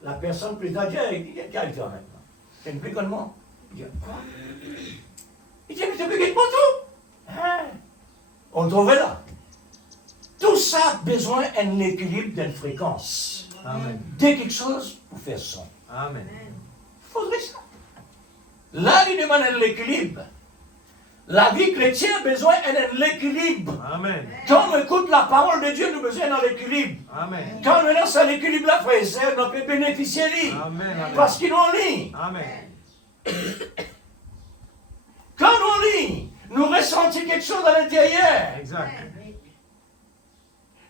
la personne plus âgée, il dit, quel temps maintenant? C'est une péconnement. Il dit, quoi? Il dit, mais tu peux quitter mon tout? Hein? On le trouvait là. Tout ça a besoin d'un équilibre, d'une fréquence. Amen. Dès quelque chose pour faire son. Amen. Il faudrait ça. Là, il demande un équilibre. La vie chrétienne a besoin d'un équilibre. Amen. Quand on écoute la parole de Dieu, nous avons besoin d'un équilibre. Amen. Quand on lance à l'équilibre, là, frère et sœur, on peut bénéficier de lui. Amen. Amen. Parce qu'il est en ligne. Amen. Quand on lit, nous ressentons quelque chose à l'intérieur. Exact.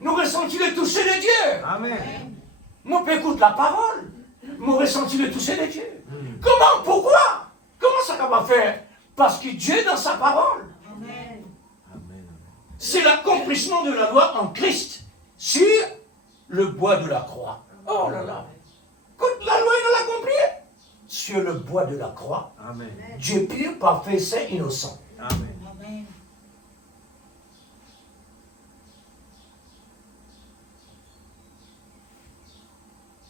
Nous ressentons le toucher de Dieu. Amen. Nous on peut écouter la parole. Nous ressentons le toucher de Dieu. Mm. Comment? Pourquoi? Comment ça va faire? Parce que Dieu est dans sa parole. Amen. Amen. C'est l'accomplissement de la loi en Christ sur le bois de la croix. Oh là là. Quand la loi il l'a accomplie sur le bois de la croix. Amen. Dieu pur, parfait, saint, innocent. Amen. Amen.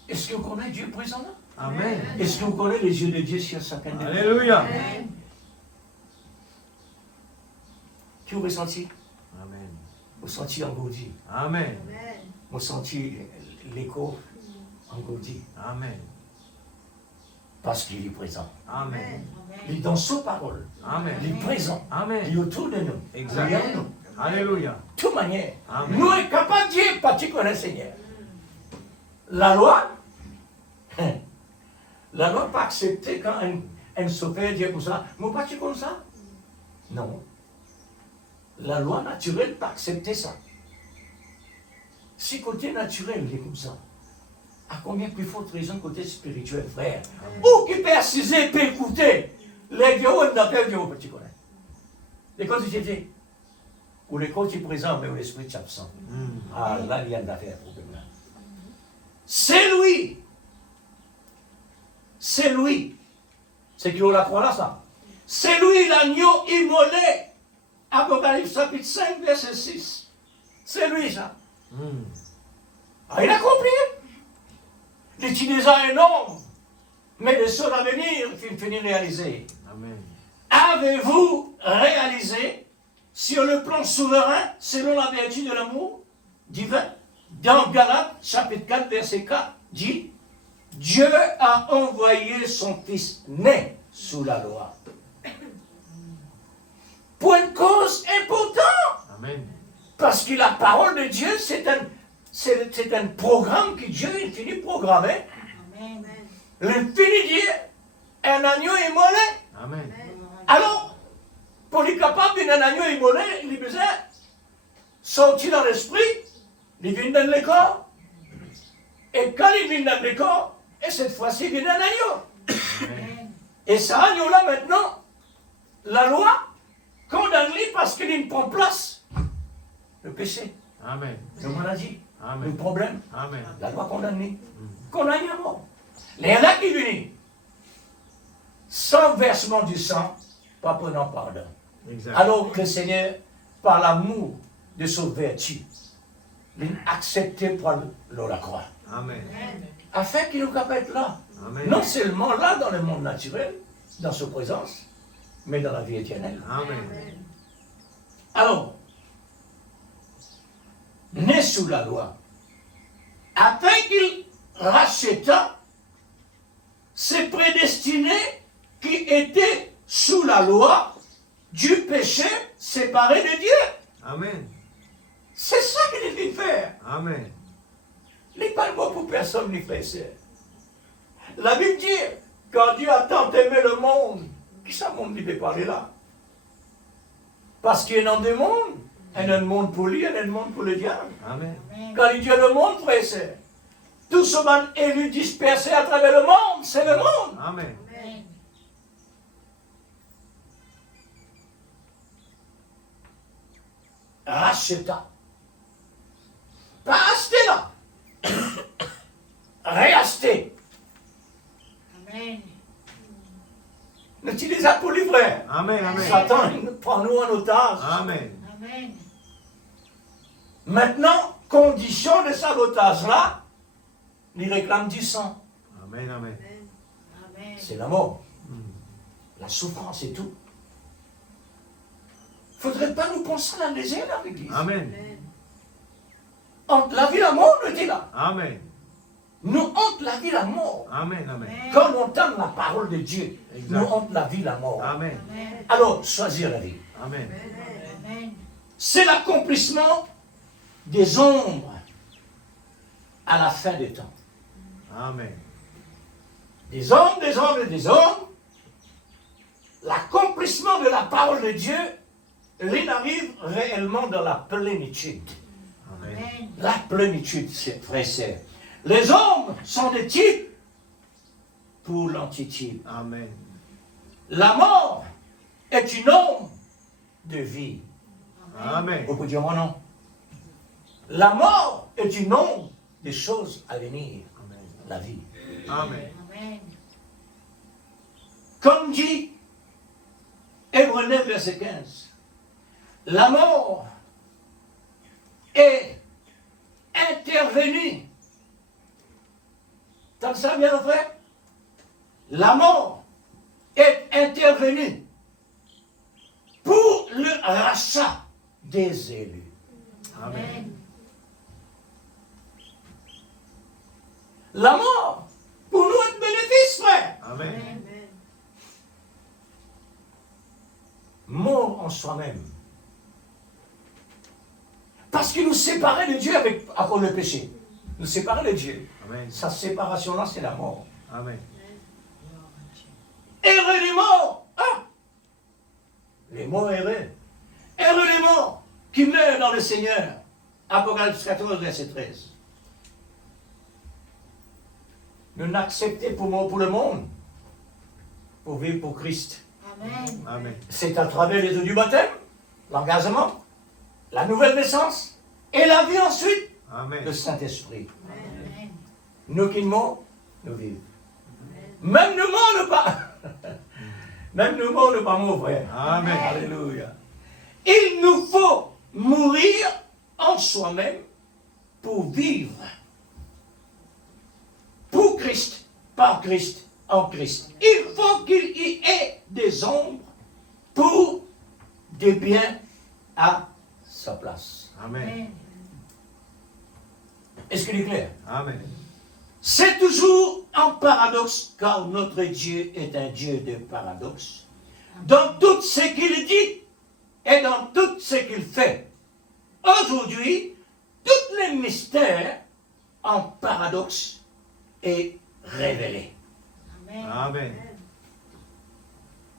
Est-ce que vous connaissez Dieu présent là? Amen. Est-ce que vous connaissez les yeux de Dieu sur chacun de nous? Alléluia. Amen. Tu as ressenti? Amen. Vous senti engourdi. Amen. Vous senti l'écho engourdi. Amen. Parce qu'il est présent. Amen. Il est dans sa parole. Amen. Il est présent. Il Amen. est autour de nous. Exact. Derrière nous. Alléluia. De toute manière, Amen. nous sommes capables de dire, parce qu'on est Seigneur. La loi, la loi pas accepter quand un sauveur dit comme ça. Mais pas comme ça? Non. La loi naturelle pas accepter ça. Si côté naturel il est comme ça, à combien plus forte raison côté spirituel, frère? Ou qui peut assiser, peut écouter les dieux, on appelle Dieu, petit connaît. Les côtés j'étais. Ou les côtés présents, mais où l'esprit est absent. Mm. Ah, là, il y a une affaire, problème là. C'est lui. C'est lui. C'est qui la croix là, ça. C'est lui l'agneau immolé. Apocalypse chapitre 5, verset 6. C'est lui, ça. Mm. Ah, il a compris. Il est déjà énorme. Mais les choses à venir, il finit réaliser. Amen. Avez-vous réalisé sur le plan souverain, selon la vertu de l'amour divin, dans Galates, chapitre 4, verset 4, dit Dieu a envoyé son Fils né sous la loi. Pour une cause importante. Amen. Parce que la parole de Dieu, c'est un programme que Dieu a fini programmer. Amen. L'infini Dieu, un agneau immolé. Amen. Alors, pour être capable d'un agneau immolé, il a besoin de sortir dans l'esprit, il vient dans le corps. Et quand il vient dans le corps, et cette fois-ci, il vient un agneau. Amen. Et cet agneau-là, maintenant, la loi condamne-lui parce qu'il prend place. Le péché, Amen. la maladie, le Amen. problème, Amen. la loi condamne-lui. Condamne à mort. Les là qui viennent, sans versement du sang, pas prenant pardon. Exact. Alors que le Seigneur par l'amour de sa vertu, l'accepter pour la croix. Amen. Afin qu'il nous capable être là. Amen. Non seulement là dans le monde naturel, dans sa présence, mais dans la vie éternelle. Amen. Alors, né sous la loi, afin qu'il racheta ces prédestinés qui étaient sous la loi du péché séparés de Dieu. Amen. C'est ça qu'il est venu faire. Amen. Il n'est pas le mot pour personne, les frères et sœurs. La Bible dit, quand Dieu a tant aimé le monde, qui ça monde il peut parler là? Parce qu'il y a dans deux mondes. Il y a un monde pour lui, il y a un monde pour le diable. Amen. Quand il dit le monde, frères et sœurs, tout ce monde élu dispersé à travers le monde, c'est le monde. Amen. Racheta. Pas acheter là. Réacheter. Amen. N'utilise pas pour les frères. Amen. Amen. Satan, il prend nous en otage. Amen. Amen. Maintenant, condition de sabotage-là, il réclame du sang. Amen. Amen. Amen. C'est la mort, la souffrance et tout. Il ne faudrait pas nous penser à la légère dans l'église. Amen. Entre la vie et la mort, nous dit là. Amen. Nous, entre la vie et la mort. Amen. Amen. Quand on entend la parole de Dieu, Exact. nous, entre la vie et la mort. Amen. Amen. Alors, choisir la vie. Amen. Amen. C'est l'accomplissement des ombres à la fin des temps. Amen. Des ombres, des ombres et des ombres. L'accomplissement de la parole de Dieu, il arrive réellement dans la plénitude. Amen. Amen. La plénitude, frères et sœurs. Les ombres sont des types pour l'antitype. Amen. La mort est une ombre de vie. Amen. Vous pouvez dire mon nom. La mort est une ombre des choses à venir. La vie. Amen. Amen. Comme dit Hébreux 9, verset 15, la mort est intervenue. T'as ça bien, frère? La mort est intervenue pour le rachat des élus. Amen. La mort, pour nous, est un bénéfice, frère. Amen. Mort en soi-même. Parce qu'il nous séparait de Dieu à cause du péché. Nous séparait de Dieu. Amen. Sa séparation-là, c'est la mort. Amen. Heureux les morts. Ah! Les morts heureux. Heureux les morts qui meurent dans le Seigneur. Apocalypse 14, verset 13. Nous n'acceptons pour le monde, pour vivre pour Christ. Amen. Amen. C'est à travers les eaux du baptême, l'engagement, la nouvelle naissance et la vie ensuite, le Amen. Saint-Esprit. Amen. Nous qui morts, nous vivons. Même nous morts, nous pas. Même nous morts, nous pas morts, frère. Amen. Alléluia. Il nous faut mourir en soi-même pour vivre. Pour Christ, par Christ, en Christ. Il faut qu'il y ait des ombres pour des biens à sa place. Amen. Est-ce qu'il est clair? Amen. C'est toujours un paradoxe, car notre Dieu est un Dieu de paradoxe. Dans tout ce qu'il dit et dans tout ce qu'il fait. Aujourd'hui, tous les mystères en paradoxe est révélé. Amen. Amen.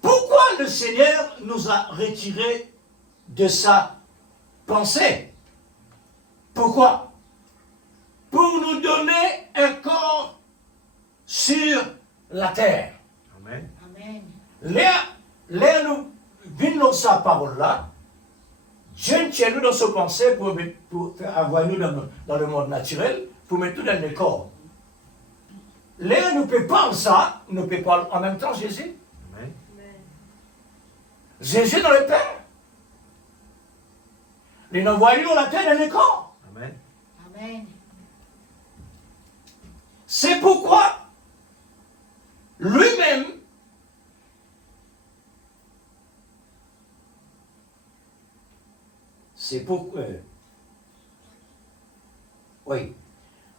Pourquoi le Seigneur nous a retirés de sa pensée? Pourquoi? Pour nous donner un corps sur la terre. Amen. Amen. Là, nous venons sa parole-là, Dieu tient nous dans sa pensée pour avoir nous dans le monde naturel, pour mettre tout dans le corps. Là, nous ne pouvons pas ça, nous ne pouvons pas en même temps Jésus. Amen. Jésus dans le Père. Les envoyés la terre et les corps. Amen. Amen. C'est pourquoi lui-même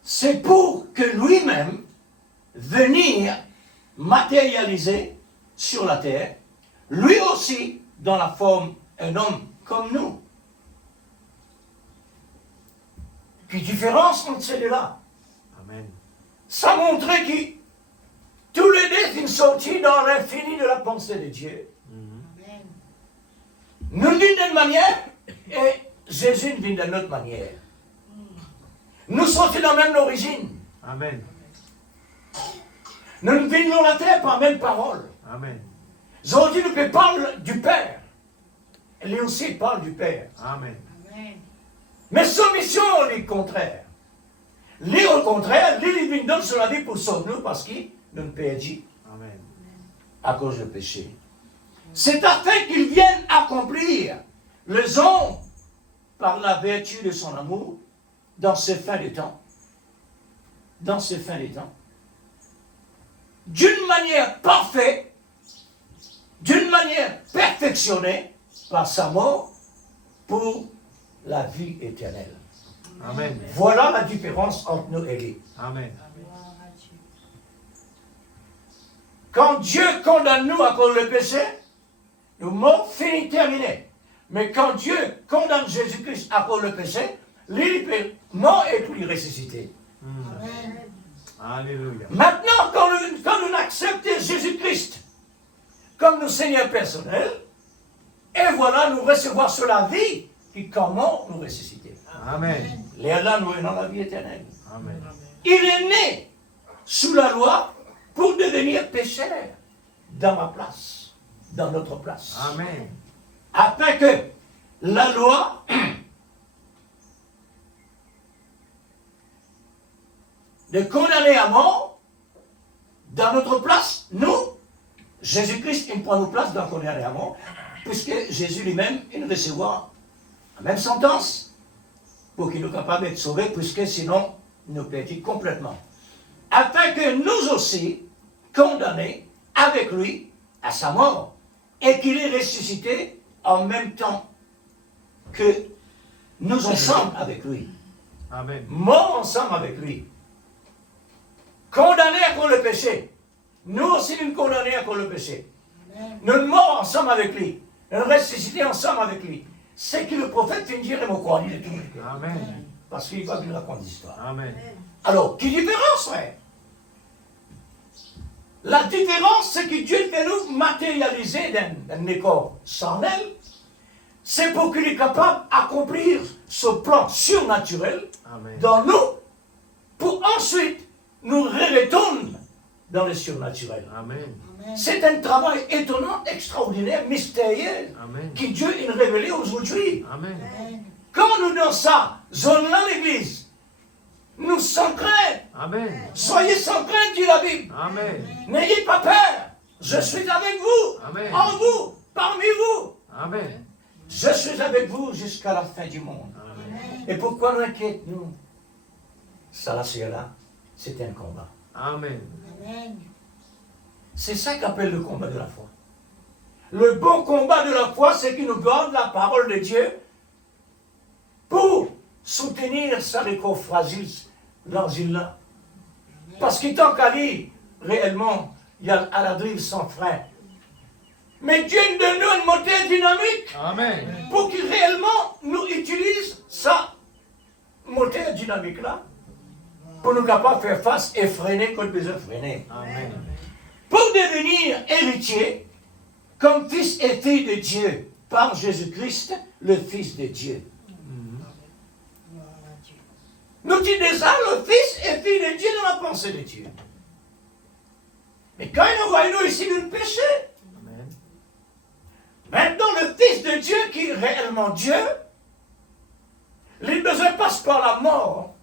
c'est pour que lui-même venir matérialiser sur la terre, lui aussi dans la forme d'un homme comme nous. Quelle différence entre ces deux-là? Amen. Ça montrait que tous les deux sont sortis dans l'infini de la pensée de Dieu. Amen. Nous vîmes d'une manière et Jésus vit d'une autre manière. Nous sommes de la même origine. Amen. Nous ne vivons la terre par la même parole. Amen. Aujourd'hui, nous parlons du Père. Et lui aussi parle du Père. Amen. Amen. Mais son mission est le contraire. Lui, au contraire, lui, il donne son avis pour sauver nous parce qu'il nous perdit Amen. à cause du péché. C'est afin qu'il vienne accomplir les hommes par la vertu de son amour dans ces fins de temps. Dans ces fins de temps. D'une manière parfaite, d'une manière perfectionnée par sa mort pour la vie éternelle. Amen. Voilà la différence entre nous et lui. Amen. Gloire à Dieu. Quand Dieu condamne nous à cause du péché, nous morts, fini, terminé. Mais quand Dieu condamne Jésus-Christ à cause du péché, lui, il peut non être lui ressuscité. Amen. Alléluia. Maintenant, quand nous acceptons Jésus-Christ comme notre Seigneur personnel, et voilà, nous recevons sur la vie qui comment nous ressusciter. Amen. Et là, nous sommes dans la vie éternelle. Amen. Il est né sous la loi pour devenir pécheur dans ma place, dans notre place. Amen. Afin que la loi de condamner à mort dans notre place, nous, Jésus-Christ, il prend nos places dans condamner à mort, puisque Jésus lui-même, il recevra la même sentence pour qu'il soit capable d'être sauvé, puisque sinon, nous perdons complètement. Afin que nous aussi, condamnés avec lui à sa mort, et qu'il est ressuscité en même temps que nous ensemble avec lui. Amen. Morts ensemble avec lui. Condamnés à cause le péché. Nous aussi nous condamnés à cause le péché. Amen. Nous morts ensemble avec lui. Nous ressuscités ensemble avec lui. C'est que le prophète vient dire et me croire, il est tout le cœur. Amen. Parce qu'il va nous raconter l'histoire. Amen. Alors, quelle différence, frère? La différence, c'est que Dieu fait nous matérialiser d'un corps sans elle. C'est pour qu'il est capable d'accomplir ce plan surnaturel Amen. dans nous, pour ensuite nous retourner dans le surnaturel. Amen. Amen. C'est un travail étonnant, extraordinaire, mystérieux, Amen. que Dieu a révélé aujourd'hui. Amen. Amen. Quand nous dans ça, zone-là l'église, nous sans crainte, Amen. soyez sans crainte, dit la Bible. Amen. N'ayez pas peur, je suis avec vous, Amen. en vous, parmi vous. Amen. Je suis avec vous jusqu'à la fin du monde. Amen. Et pourquoi nous inquiétons-nous? Ça là, c'est là, c'est un combat. Amen. Amen. C'est ça qu'appelle le combat de la foi. Le bon combat de la foi, c'est qu'il nous garde la parole de Dieu pour soutenir ça, les corps fragiles, l'argile-là. Parce qu'il tant qu'à lire, réellement, il y a à la drive sans frein. Mais Dieu nous donne une moteur dynamique Amen. pour qu'il réellement nous utilise ça, moteur dynamique-là, pour nous capables de faire face et freiner quand besoin de freiner. Amen. Pour devenir héritier, comme fils et fille de Dieu, par Jésus-Christ, le Fils de Dieu. Gloire à Dieu. Nous disons déjà le Fils et fille de Dieu dans la pensée de Dieu. Mais quand nous voyons ici le péché, Amen. maintenant le Fils de Dieu qui est réellement Dieu, il besoin passe par la mort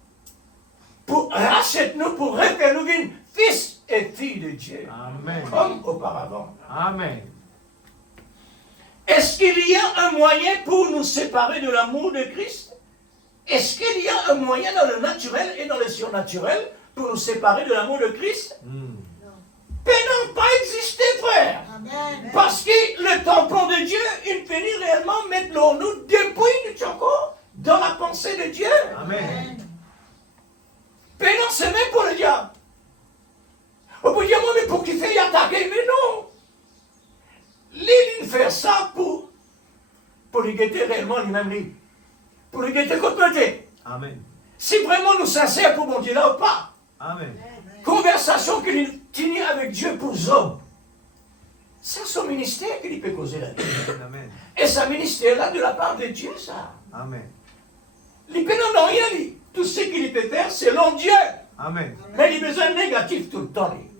pour racheter nous, pour refaire nous une fils et fille de Dieu, Amen. comme auparavant. Amen. Et Est-ce qu'il y a un moyen pour nous séparer de l'amour de Christ? Est-ce qu'il y a un moyen dans le naturel et dans le surnaturel pour nous séparer de l'amour de Christ? Peut non pas exister, frère. Amen. Parce que le tampon de Dieu, il finit réellement mettre nous depuis du choco dans la pensée de Dieu. Amen. Peut non, c'est même pour le diable. On peut dire, moi, mais pour qu'il fait y attaquer, mais non. Il fait ça pour lui guetter réellement lui-même, lui. Pour lui guetter compléter. Amen. Si vraiment nous sincères pour mon Dieu là ou pas. Amen. Conversation qu'il tenait avec Dieu pour Job. C'est son ministère qu'il peut causer la vie. Amen. Et ce ministère-là, de la part de Dieu, ça. Amen. Il peut n'en rien, lui. Tout ce qu'il peut faire, c'est selon Dieu. Amen. Mais il a besoin de négatif tout le temps, lui.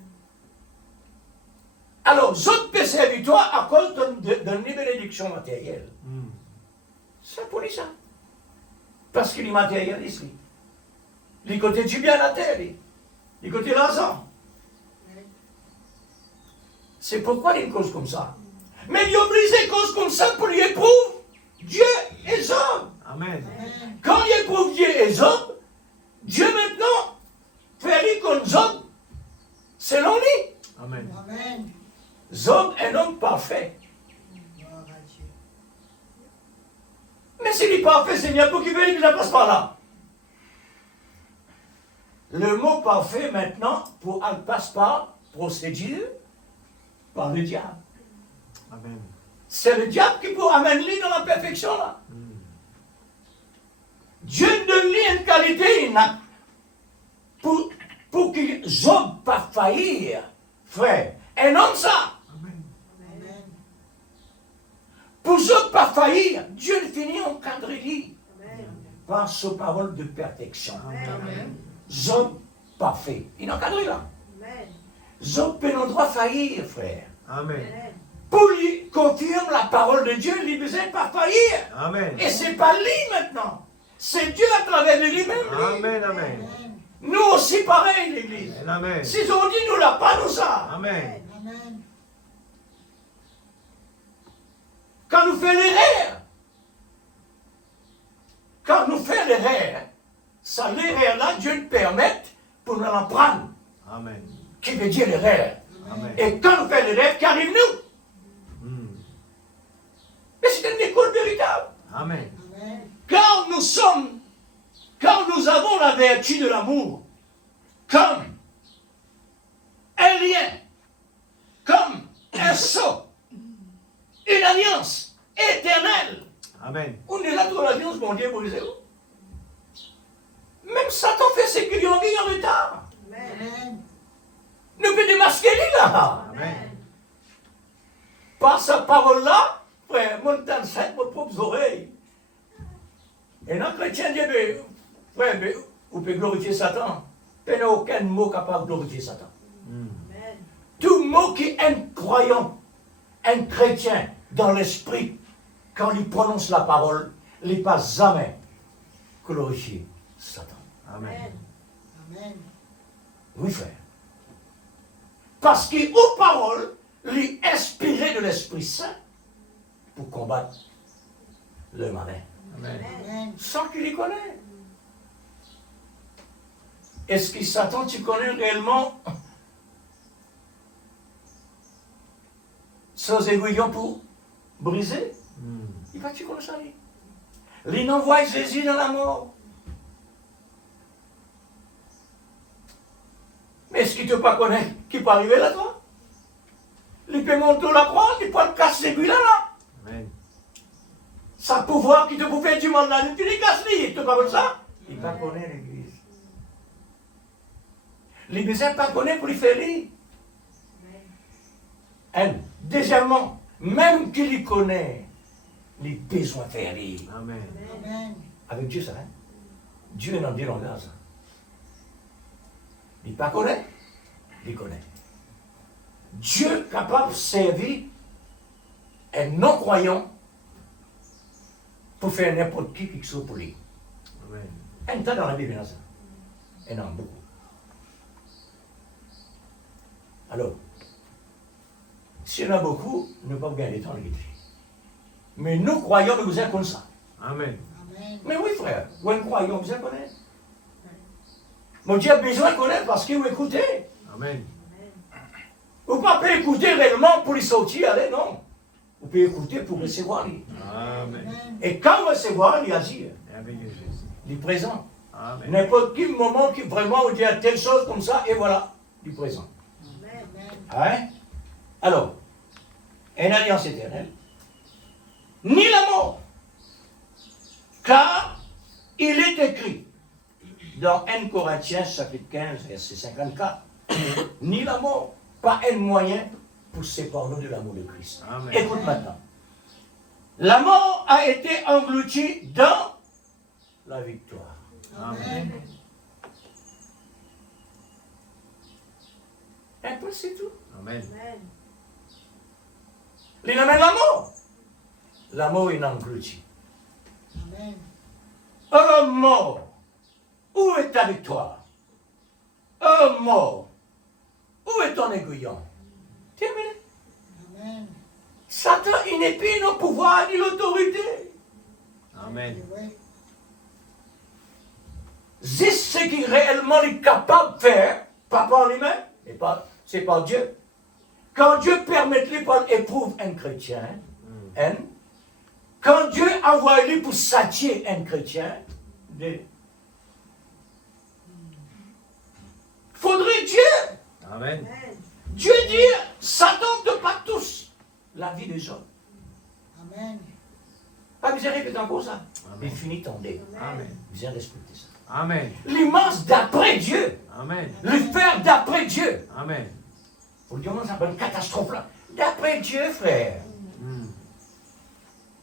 Alors, Job peut servir toi à cause d'une bénédiction matérielle. C'est pour lui ça. Parce qu'il est matérialiste, lui. Du côté du bien à la terre, lui. Du côté de l'argent. C'est pourquoi il cause comme ça. Mais il oblige cause comme ça pour lui éprouver Dieu et Job. Amen. Quand il éprouve Dieu et Job, Dieu maintenant fait lui comme Job, selon lui. Amen. Amen. Job est un homme parfait. Gloire à Dieu. Mais s'il est parfait, Seigneur, pour qu'il veuille, il ne passe par là. Le mot parfait maintenant, elle passe par procédure, par le diable. Amen. C'est le diable qui peut amener dans la perfection là. Dieu donne lui une qualité pour que Job ne pas faillir, frère. Un homme ça. Amen. Amen. Pour Job pas faillir, Dieu le finit encadré lui par sa parole de perfection. Amen. Job parfait. Il est encadré là. Amen. Job peut non droit faillir, frère. Amen. Pour lui confirmer la parole de Dieu, il ne besoin pas faillir. Amen. Et c'est pas lui maintenant. C'est Dieu à travers de lui-même. lui. Amen. Amen. Nous aussi pareil, l'église. Amen. Si on dit nous l'a pas, nous ça. Amen. Amen. Quand nous faisons l'erreur, ça l'erreur là, Dieu nous permet pour nous en prendre. Amen. Qui veut dire l'erreur. Amen. Et quand nous faisons l'erreur, qu'arrive nous? Mais c'est une école véritable. Amen. Amen. Car nous avons la vertu de l'amour, comme un lien, comme un sceau, une alliance éternelle. Amen. On est là dans l'alliance, mon Dieu, brisée. Même Satan fait ce qu'il lui en dit en retard. Amen. Nous peut démasquer lui là. Amen. Par sa parole-là, frère, montagne sainte, vos propres oreilles. Et non, chrétien, Dieu, frère, vous pouvez glorifier Satan. Il n'y a aucun mot capable de glorifier Satan. Amen. Tout mot qui est un croyant, un chrétien dans l'esprit, quand il prononce la parole, il n'est pas jamais glorifié Satan. Amen. Amen. Oui, frère. Parce qu'aux paroles, lui inspiré de l'Esprit Saint pour combattre le malin. Amen. Amen. Sans qu'il y connaisse. Est-ce que Satan, tu connais réellement sans aiguillon pour briser? Il va tu connais ça, lui. Il envoie Jésus dans la mort. Mais est-ce qu'il ne te pas connaît qui peut arriver là, toi? Il peut monter la croix, il peut le casser l'aiguille là. Amen. Sa pouvoir qui te pouvait du monde là, tu les casses, il te pas comme ça? Il ne pas connaît l'église. Les besoins ne pas connaît pour lui faire lire. Deuxièmement, même qu'il y connaît les besoins de faire lire. Amen. Amen. Avec Dieu, ça, hein? Dieu n'en dit langage. Il ne pas connaît, il connaît. Dieu capable de servir un non-croyant pour faire n'importe qui soit pour lui. Amen. Un tas dans la Bible, il y en a ça. Il y en a beaucoup. Alors, s'il y en a beaucoup, ne pas gagner le temps de l'écrire. Mais nous croyons nous besoin comme ça. Amen. Amen. Mais oui, frère, nous croyons besoin connaître. Mon Dieu a besoin de connaître parce qu'il veut écouter. Amen. Vous ne pouvez pas écouter réellement pour les sortir, allez, non. Vous pouvez écouter pour recevoir. Amen. Amen. Et quand recevoir, il agit. Avec Jésus. Il est présent. Amen. N'importe quel moment qui vraiment où il y a telle chose comme ça, et voilà, il est présent. Amen. Hein? Alors, une alliance éternelle, ni la mort, car il est écrit dans 1 Corinthiens chapitre 15, verset 54, ni la mort, pas un moyen pour séparer de l'amour de Christ. Amen. Écoute maintenant. La mort a été engloutie dans la victoire. Amen. Un peu, c'est tout. Amen. Il amène la mort. La mort est engloutie. Amen. Oh mort, où est ta victoire? Oh mort, où est ton aiguillon? Terminé. Amen. Satan, il n'est plus le pouvoir ni l'autorité. Amen. C'est vrai. C'est ce qu'il réellement est capable de faire, pas par lui-même, et pas, c'est par Dieu. Quand Dieu permet lui par éprouve un chrétien, hein, quand Dieu envoie lui pour châtier un chrétien, faudrait Dieu. Amen. Dieu dit, Satan ne pas tous la vie des hommes. Amen. Pas besoin de répéter encore ça. Mais Amen. finit tendez. Amen. Besoin de respecter ça. Amen. L'immense d'après Dieu. Amen. Le faire d'après Dieu. Amen. Vous dites, ça s'appelle une catastrophe là. D'après Dieu, frère. Mm.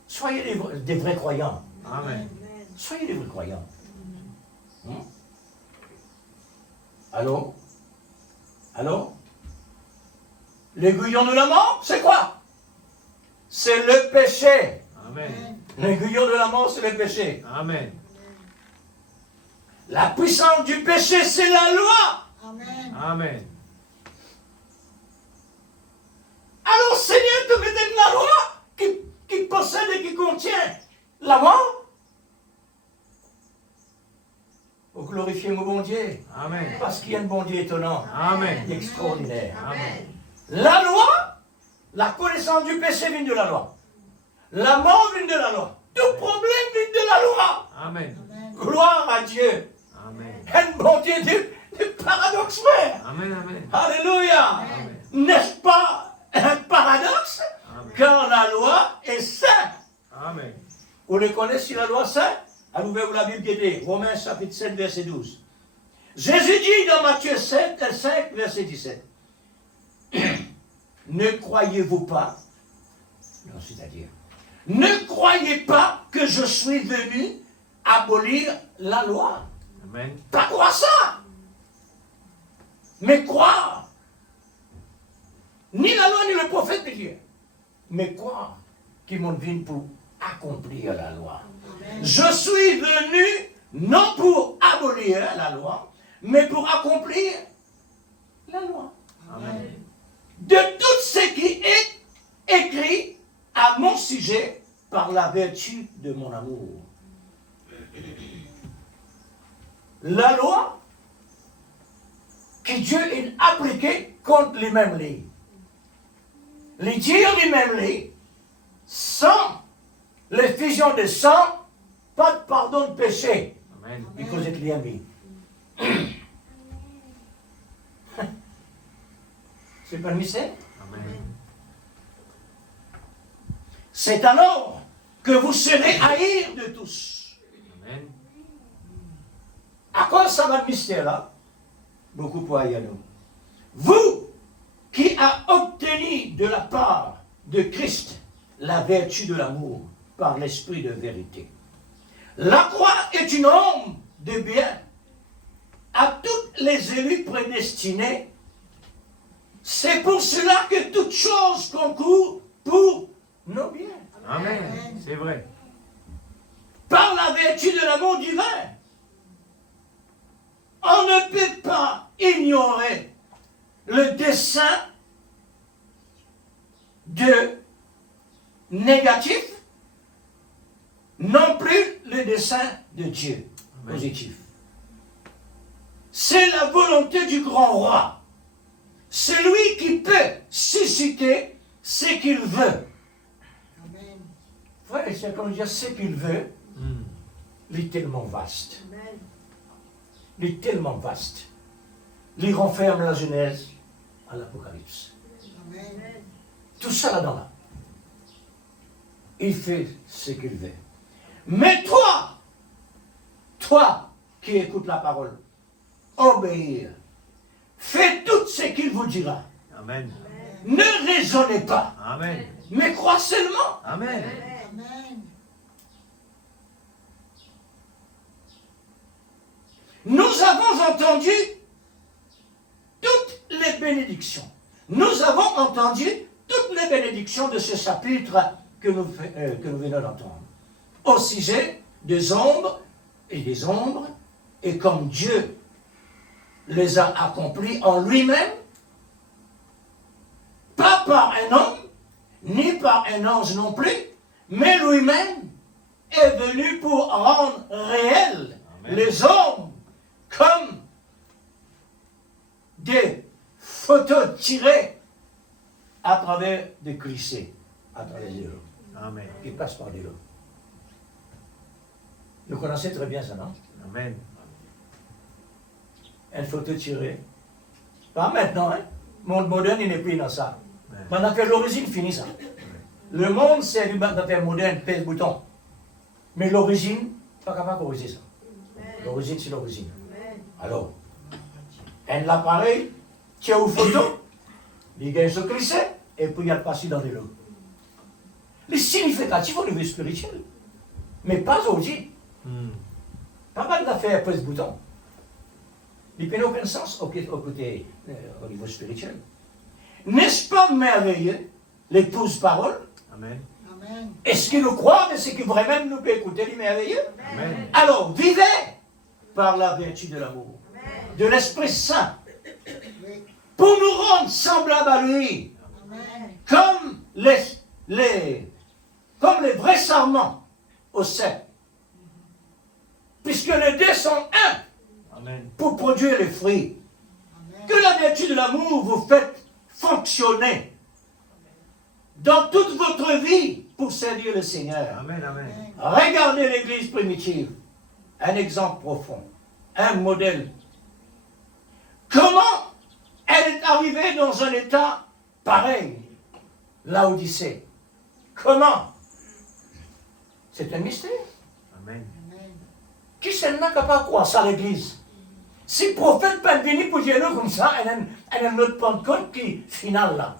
Soyez des vrais croyants. Amen. Soyez des vrais croyants. Allô? Allô? L'aiguillon de la mort, c'est quoi? C'est le péché. Amen. L'aiguillon de la mort, c'est le péché. Amen. La puissance du péché, c'est la loi. Amen. Amen. Alors, Seigneur, te met la loi qui possède et qui contient la mort. Vous glorifiez mon bon Dieu. Amen. Parce qu'il y a un bon Dieu étonnant, Amen. extraordinaire. Amen. La loi, la connaissance du péché vient de la loi. La mort vient de la loi. Tout problème vient de la loi. Amen. Amen. Gloire à Dieu. Amen. Un bon Dieu de paradoxe, frère. Amen. Amen. Alléluia. Amen. N'est-ce pas un paradoxe? Amen. Car la loi est sainte. Amen. Vous le connaissez, la loi sainte? Allez-vous la Bible qui était Romains chapitre 7, verset 12. Jésus dit dans Matthieu 7, 5, verset 17. Ne croyez-vous pas, non, c'est-à-dire, ne croyez pas que je suis venu abolir la loi. Amen. Pas croire ça, mais croire. Ni la loi ni le prophète de Dieu, mais croire qu'ils m'ont venu pour accomplir la loi. Amen. Je suis venu non pour abolir la loi, mais pour accomplir la loi. Amen. De tout ce qui est écrit à mon sujet par la vertu de mon amour. La loi que Dieu a appliquée contre les mêmes lignes. Les dires les mêmes lignes, sans l'effusion de sang, pas de pardon de péché. Amen. Because it lien me. C'est pas le mystère? Amen. C'est alors que vous serez haïs de tous. Amen. À quoi ça va le mystère là? Beaucoup pour haïr nous. Vous qui a obtenu de la part de Christ la vertu de l'amour par l'esprit de vérité. La croix est une arme de bien à tous les élus prédestinés. C'est pour cela que toute chose concourt pour nos biens. Amen. C'est vrai. Par la vertu de l'amour divin. On ne peut pas ignorer le dessein de négatif non plus le dessein de Dieu. Amen. Positif. C'est la volonté du grand roi. C'est lui qui peut susciter ce qu'il veut. Amen. Frère et sœurs, quand je dis ce qu'il veut, Mm. il est tellement vaste. Amen. Il est tellement vaste. Il renferme la Genèse à l'Apocalypse. Amen. Tout ça là-dedans là. Il fait ce qu'il veut. Mais toi qui écoutes la parole, obéir. Fais tout ce qu'il vous dira. Amen. Ne raisonnez pas, Amen. mais crois seulement. Amen. Amen. Nous avons entendu toutes les bénédictions. Nous avons entendu toutes les bénédictions de ce chapitre que nous venons d'entendre. Au sujet des ombres, et comme Dieu les a accomplis en lui-même, pas par un homme, ni par un ange non plus, mais lui-même est venu pour rendre réels Amen. les hommes comme des photos tirées à travers des clichés, à travers des eaux, Amen. qui passent par des eaux. Vous connaissez très bien ça, non? Amen. Une photo tirée. Pas maintenant, hein? Le monde moderne, il n'est plus dans ça. Amen. Maintenant que l'origine finit ça. Le monde, c'est du matériel moderne, pèse bouton. Mais l'origine, pas capable de corriger ça. L'origine, c'est l'origine. Alors, un appareil, tient une photo, il gagne ce cliché, et puis il passe dans de l'eau. Les significatifs au niveau spirituel. Mais pas aujourd'hui. Mm. Pas mal d'affaires pèse bouton. Il n'a aucun sens au niveau spirituel. N'est-ce pas merveilleux, l'épouse parole? Amen. Amen. Est-ce qu'il nous croit de ce que vraiment nous peut écouter, les merveilleux? Amen. Alors, vivez par la vertu de l'amour, de l'Esprit Saint, Oui. pour nous rendre semblables à lui, Amen. comme les vrais sarments au cep. Puisque les deux sont un Amen. pour produire les fruits. Amen. Que la vertu de l'amour vous fait fonctionner dans toute votre vie pour servir le Seigneur. Amen. Amen. Regardez l'Église primitive, un exemple profond, un modèle. Comment elle est arrivée dans un état pareil, l'Odyssée? Comment? C'est un mystère. Amen. Amen. Qui c'est n'a capable de croire ça l'Église? Si le prophète peut venir pour dire nous comme ça, il y a une autre Pentecôte qui finale là.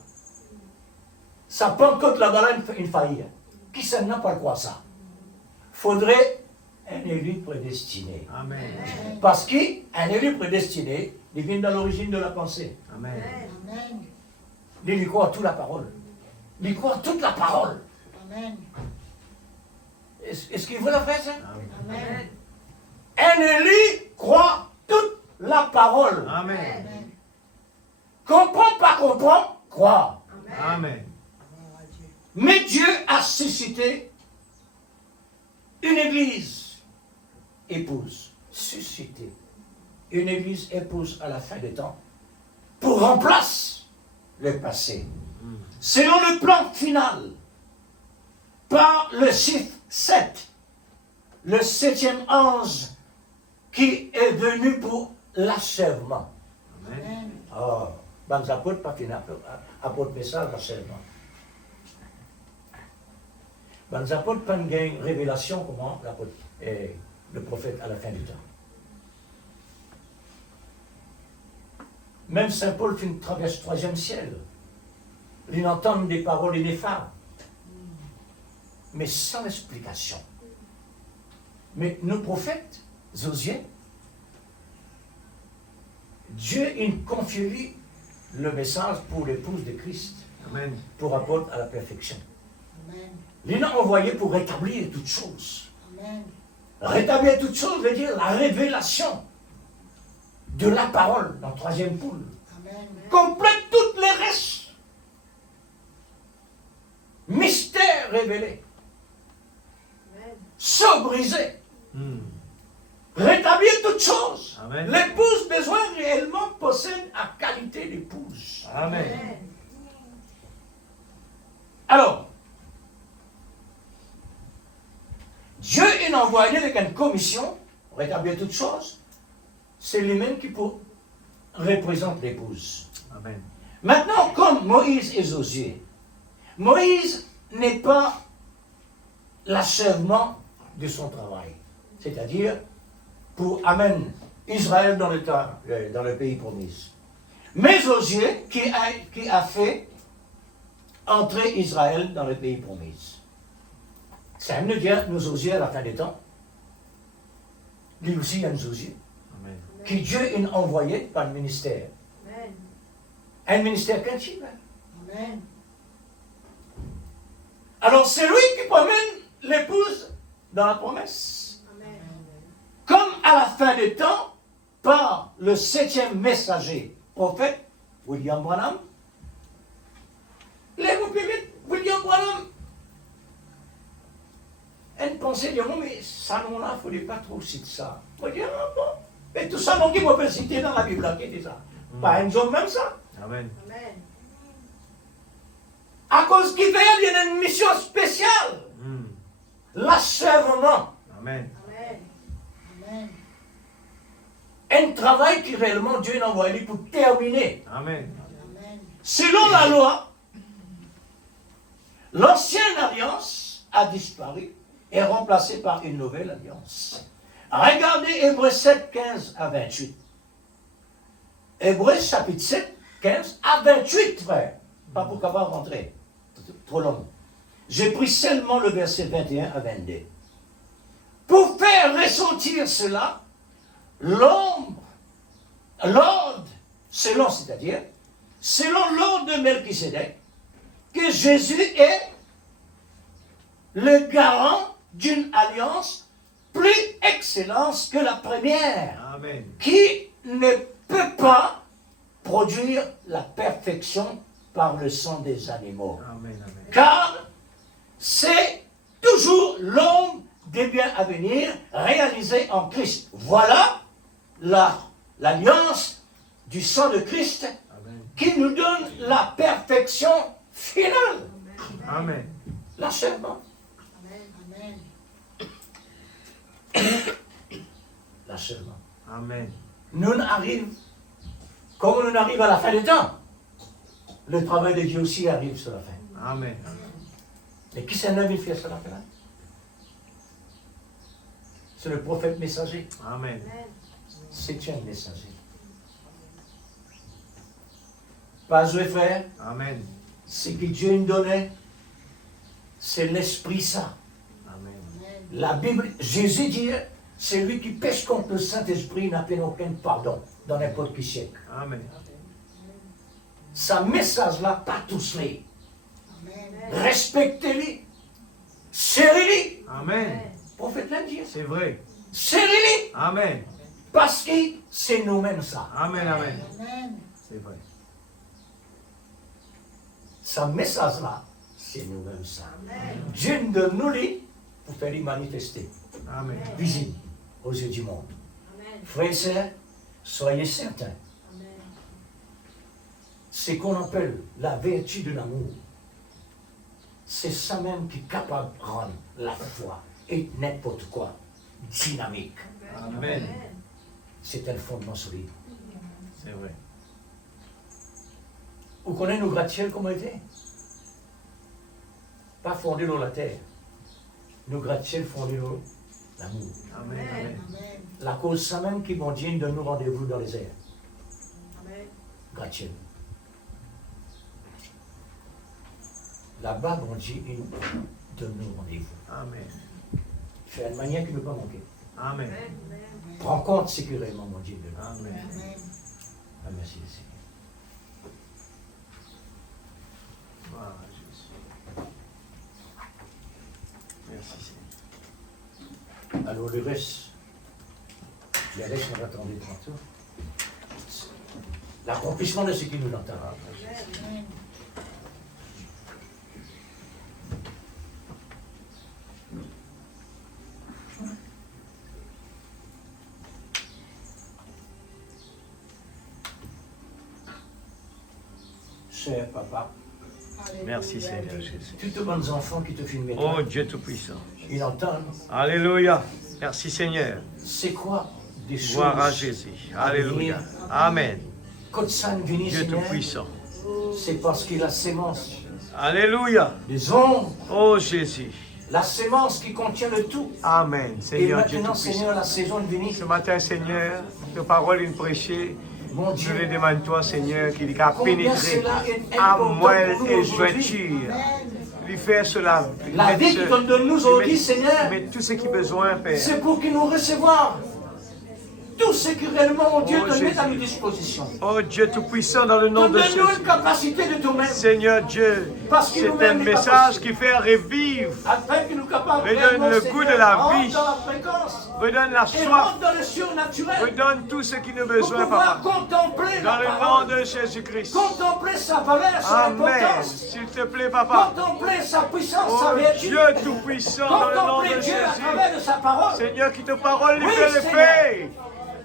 Sa Pentecôte là-bas, une faillite. Qui c'est n'a pas croire ça? Faudrait un élu prédestiné. Amen. Parce qu'un élu prédestiné, il vient dans l'origine de la pensée. Amen. Amen. Il lui croit toute la parole. Il croit toute la parole. Amen. Est-ce qu'il veut la faire ça? Amen. Un élu croit toute la parole. Amen. Amen. Comprend, pas comprend, croit. Amen. Gloire à Dieu. Mais Dieu a suscité une église épouse. Suscité. Une église épouse à la fin des temps pour remplacer le passé. Selon le plan final, par le chiffre 7, le 7e ange qui est venu pour l'achèvement. Amen. Amen. Oh, ben, les apôtres, pas fini, apôtres message, l'achèvement. Ben, les apôtres, pas une révélation, comment le prophète à la fin du temps. Même Saint Paul fait une traverse 3e ciel. Il entend des paroles ineffables, mais sans explication. Mais nos prophètes, Josué, Dieu il confie le message pour l'épouse de Christ, Amen. pour apporter à la perfection. Amen. Il l'a envoyé pour rétablir toutes choses. Amen. Rétablir toutes choses veut dire la révélation de la parole dans 3e poule. Amen. Complète toutes les restes. Mystère révélé. se briser. Rétablir toutes choses. Amen. L'épouse besoin réellement possède la qualité d'épouse. Amen. Alors, Dieu est envoyé avec une commission, rétablir toutes choses. C'est lui-même qui représente l'épouse. Amen. Maintenant, comme Moïse et Josué, Moïse n'est pas l'achèvement de son travail. C'est-à-dire, pour amener Israël dans le pays promis. Mais Josué qui a fait entrer Israël dans le pays promis. Ça me dit, nous Josué à la fin des temps. Lui aussi, il y a un Josué. Amen. Qui Dieu a envoyé par le ministère. Un ministère quintuple. Amen. Alors c'est lui qui promène l'épouse dans la promesse. Comme à la fin des temps, par le 7e messager, prophète, William Branham, lève-vous plus vite, William Branham. Elle pensait dire, mais ça non-là, il ne faudrait pas trop citer ça. On va dire, ah bon, mais tout ça, non, qui peut citer dans la Bible, qui dit ça. Pas un jour même ça. Amen. À cause qu'il fait, il y a une mission spéciale. L'achèvement. Amen. Amen. Un travail qui réellement Dieu a envoyé pour terminer. Amen. Amen. Selon la loi, l'ancienne alliance a disparu et est remplacée par une nouvelle alliance. Regardez Hébreux 7, 15 à 28. Hébreux chapitre 7, 15 à 28, frère. Pas pour qu'avoir rentré. Trop long. J'ai pris seulement le verset 21 à 22. Pour faire ressentir cela, l'ordre, c'est-à-dire, selon l'ordre de Melchisédek, que Jésus est le garant d'une alliance plus excellente que la première, Amen. qui ne peut pas produire la perfection par le sang des animaux. Amen. Amen. Car c'est toujours l'homme des biens à venir réalisé en Christ. Voilà l'alliance du sang de Christ Amen. qui nous donne la perfection finale. Amen. L'achèvement. Amen. L'achèvement. Amen. Nous arrivons, comme nous arrivons à la fin des temps, le travail de Dieu aussi arrive sur la fin. Amen. Mais qui s'est nommé faire sur la fin? C'est le prophète messager. Amen. C'est un messager. Pas vrai, frère. Amen. Ce que Dieu nous donnait, c'est l'Esprit Saint. Amen. La Bible, Jésus dit, celui qui pêche contre le Saint-Esprit n'a pas aucun pardon dans n'importe quel siècle. Amen. Sa message-là, pas tous les. Amen. Respectez-les. Serrez-les. Amen. Prophète l'a dit. C'est vrai. Serrez-les. Amen. Parce que c'est nous-mêmes ça. Amen. Amen. Amen. C'est vrai. Sa message-là, c'est nous-mêmes ça. Dieu nous donne nous les pour faire les manifester. Amen. Visible aux yeux du monde. Frères et sœurs, soyez certains. Ce qu'on appelle la vertu de l'amour, c'est ça même qui est capable de rendre la foi et n'importe quoi dynamique. Amen. C'est un fondement solide. C'est vrai. Vous connaissez nos gratte-ciels comment ils étaient? Pas fondés dans la terre. Nos gratte-ciels fondés dans l'amour. Amen. Amen. Amen. La cause ça même qui m'ont dit de nous rendez-vous dans les airs. Gratte-ciel. Là-bas, mon Dieu, il donne nous rendez-vous. Amen. Fait une manière qui ne peut pas manquer. Amen. Prends compte sécurément, mon Dieu, de nous. Amen. Amen. Ah, merci, Seigneur. Gloire à Jésus. Merci Seigneur. Alors, le reste, on va attendre tantôt. L'accomplissement de ce qui nous entend. Amen. cher papa, Merci Seigneur Jésus. toutes les bonnes enfants qui te filment, Oh Dieu Tout-Puissant. ils entendent. Alléluia. Merci Seigneur. C'est quoi des choses Gloire à Jésus. Alléluia. Amen. Quand ça ne vient, Dieu Seigneur, Tout-Puissant. c'est parce qu'il a la sémence Alléluia. des ombres, Oh Jésus. la sémence qui contient le tout. Amen. Et Seigneur Dieu maintenant, Tout-Puissant. Seigneur, la saison de venir, Ce matin, Seigneur, nos paroles une prêchée. mon Je les Dieu, demande toi, Seigneur, qu'il a combien pénétré cela est à important moelle pour nous et aujourd'hui. jointure. Lui faire cela. La vie que tu donnes nous aujourd'hui, Seigneur, Mais tout ce qui est besoin, Père. c'est pour qu'il nous recevoir tout ce que réellement, mon Dieu, Oh, te met Jésus. à notre disposition. Oh Dieu Tout-Puissant, dans le nom de Donne-nous une Jésus. capacité de toi-même, Seigneur Dieu, Parce que c'est un nous-mêmes n'est pas message possible. qui fait revivre, afin que nous capables Redonne réellement, le Seigneur, goût de la rentrer vie. dans la fréquence redonne la et soif, rentrer dans le surnaturel redonne tout ce qui nous a pour besoin, pouvoir Papa. contempler Dans la le nom parole, de Jésus-Christ. contempler sa valeur, son Amen. importance, S'il te plaît, Papa. contempler sa puissance, sa Oh vertu, Dieu Tout-Puissant, dans le nom contempler de Dieu à Jésus. travers de sa parole. Seigneur, qui te parole, il Oui, fait le Seigneur. fait.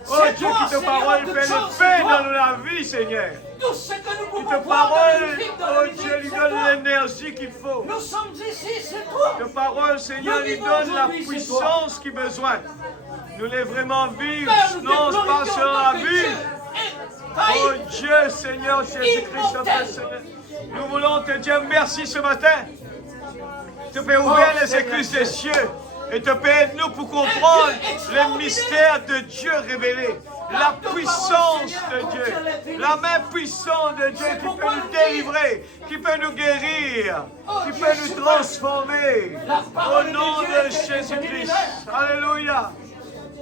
Oh C'est Dieu, toi, qui te Seigneur, parole, toute fait le chose, fait c'est toi. dans la vie, Seigneur. Tout ce que nous Qui pouvons te voir dans parole, le musique, dans oh la musique, Dieu, lui c'est donne toi. l'énergie qu'il faut. Nous sommes ici, c'est toi. Ta parole, Seigneur, Nous lui vivons donne la aujourd'hui, c'est puissance qu'il a besoin. Nous voulons vraiment vivre, Père, nous te non pas glorifions sur en la tant que vie. Dieu Oh infaillible. Dieu, Seigneur Jésus-Christ, notre Seigneur. Nous voulons te dire merci ce matin. Tu peux ouvrir les écluses des cieux et te payer nous pour comprendre le mystère de Dieu révélé. La puissance de Dieu, la main puissante de Dieu qui peut nous délivrer, qui peut nous guérir, qui peut nous transformer. Au nom de Jésus-Christ. Alléluia.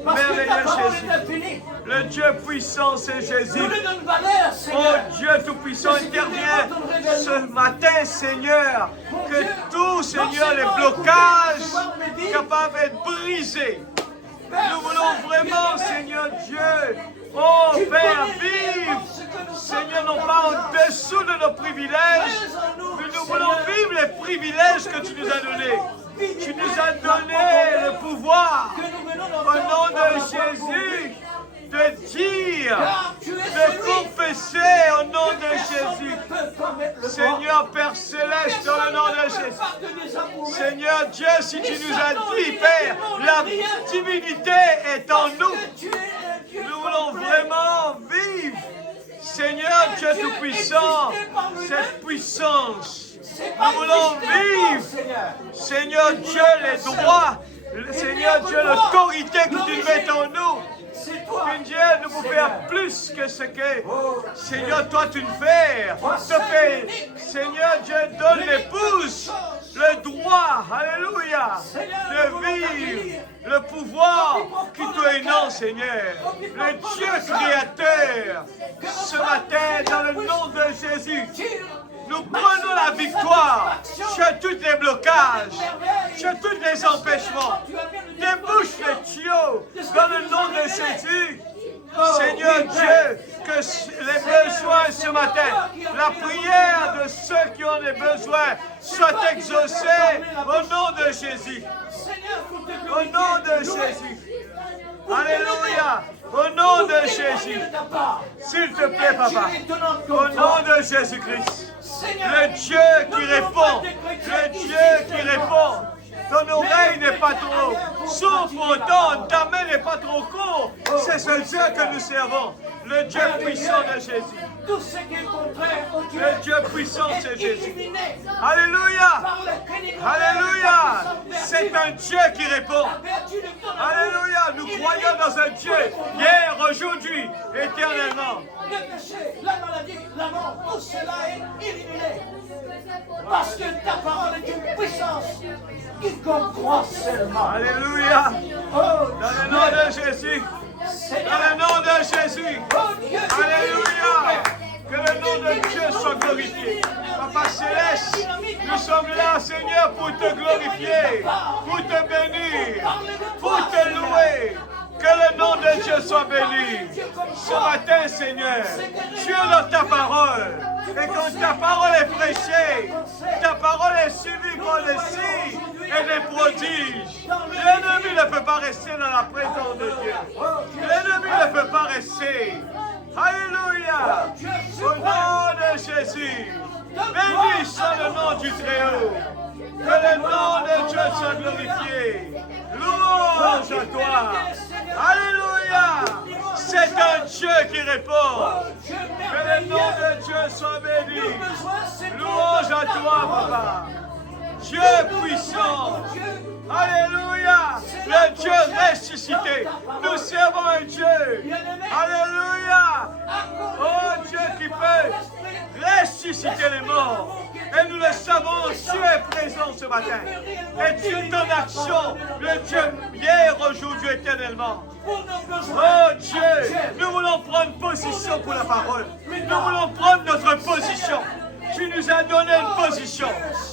Parce que ta Merveilleux parole Jésus. est infinie. Le Dieu puissant, c'est Jésus. Nous lui donnons valeur, Oh Seigneur. Dieu Tout-Puissant, intervient ce matin, Seigneur, que tout, Seigneur, les blocages capables d'être brisés. Nous voulons vraiment, Seigneur Dieu, oh Père, vivre, Seigneur, non pas en dessous de nos privilèges, mais nous voulons vivre les privilèges que tu nous as donnés. Tu nous as donné le pouvoir, au nom de Jésus, de dire, de confesser au nom de Jésus. Seigneur Père Céleste, dans le nom de Jésus. Seigneur Dieu, si tu nous as dit, Père, la divinité est en nous. Nous voulons vraiment vivre, Seigneur Dieu Tout-Puissant, cette puissance. Nous voulons vivre, Seigneur Dieu, les droits, Seigneur Dieu, l'autorité que tu mets en nous. Dieu nous pouvons faire plus que ce que, Seigneur, toi tu nous fais. Seigneur Dieu, donne l'épouse le droit, alléluia, de vivre le pouvoir qui te est non, Seigneur. Le Dieu créateur, ce matin, dans le nom de Jésus, nous prenons la victoire sur tous les blocages, sur tous les empêchements. Débouche les tuyaux dans le nom de Jésus. Seigneur Dieu, que les besoins ce matin, la prière de ceux qui ont des besoins soit exaucée au nom de Jésus. Au nom de Jésus. Alléluia. Au nom de Jésus. S'il te plaît, Papa. Au nom de Jésus-Christ. Le Dieu qui répond. Le Dieu qui répond. Ton oreille n'est pas trop sourde pour autant, ta main n'est pas trop courte. C'est ce Dieu que nous servons. Le Dieu puissant de Jésus. Tout ce qui est contraire au Dieu, Le Dieu puissant, c'est Jésus. éliminé Alléluia. par le crédit. Alléluia. C'est un Dieu qui répond. Alléluia. Nous croyons dans un Dieu hier, aujourd'hui, éternellement. Le péché, la maladie, la mort, tout cela est éliminé. Parce que ta parole est une puissance. Quiconque croit seulement. Alléluia. Oh, Dans le nom de Jésus. Dans le nom de Jésus. Alléluia. Que le nom de Dieu soit glorifié. Papa Céleste, nous sommes là, Seigneur, pour te glorifier, pour te bénir, pour te louer. Que le nom de Dieu soit béni. Ce matin, Seigneur, tu es dans ta parole. Et quand ta parole est prêchée, ta parole est suivie par les signes et les prodiges. L'ennemi ne peut pas rester dans la présence de Dieu. L'ennemi ne peut pas rester. Alléluia. Au nom de Jésus. Béni soit le nom du Très-Haut. Que le nom de Dieu soit glorifié. Louange à toi. Alléluia. C'est un Dieu qui répond. Que le nom de Dieu soit béni. Louange à toi, Papa. Dieu puissant. Alléluia. Le Dieu ressuscité. Nous servons un Dieu. Alléluia. Oh Dieu qui peut ressusciter les morts. Et nous le savons, tu es présent ce matin. Et tu es en action, le Dieu hier, aujourd'hui, éternellement. Oh Dieu, nous voulons prendre position pour la parole. Nous voulons prendre notre position. Tu nous as donné une position.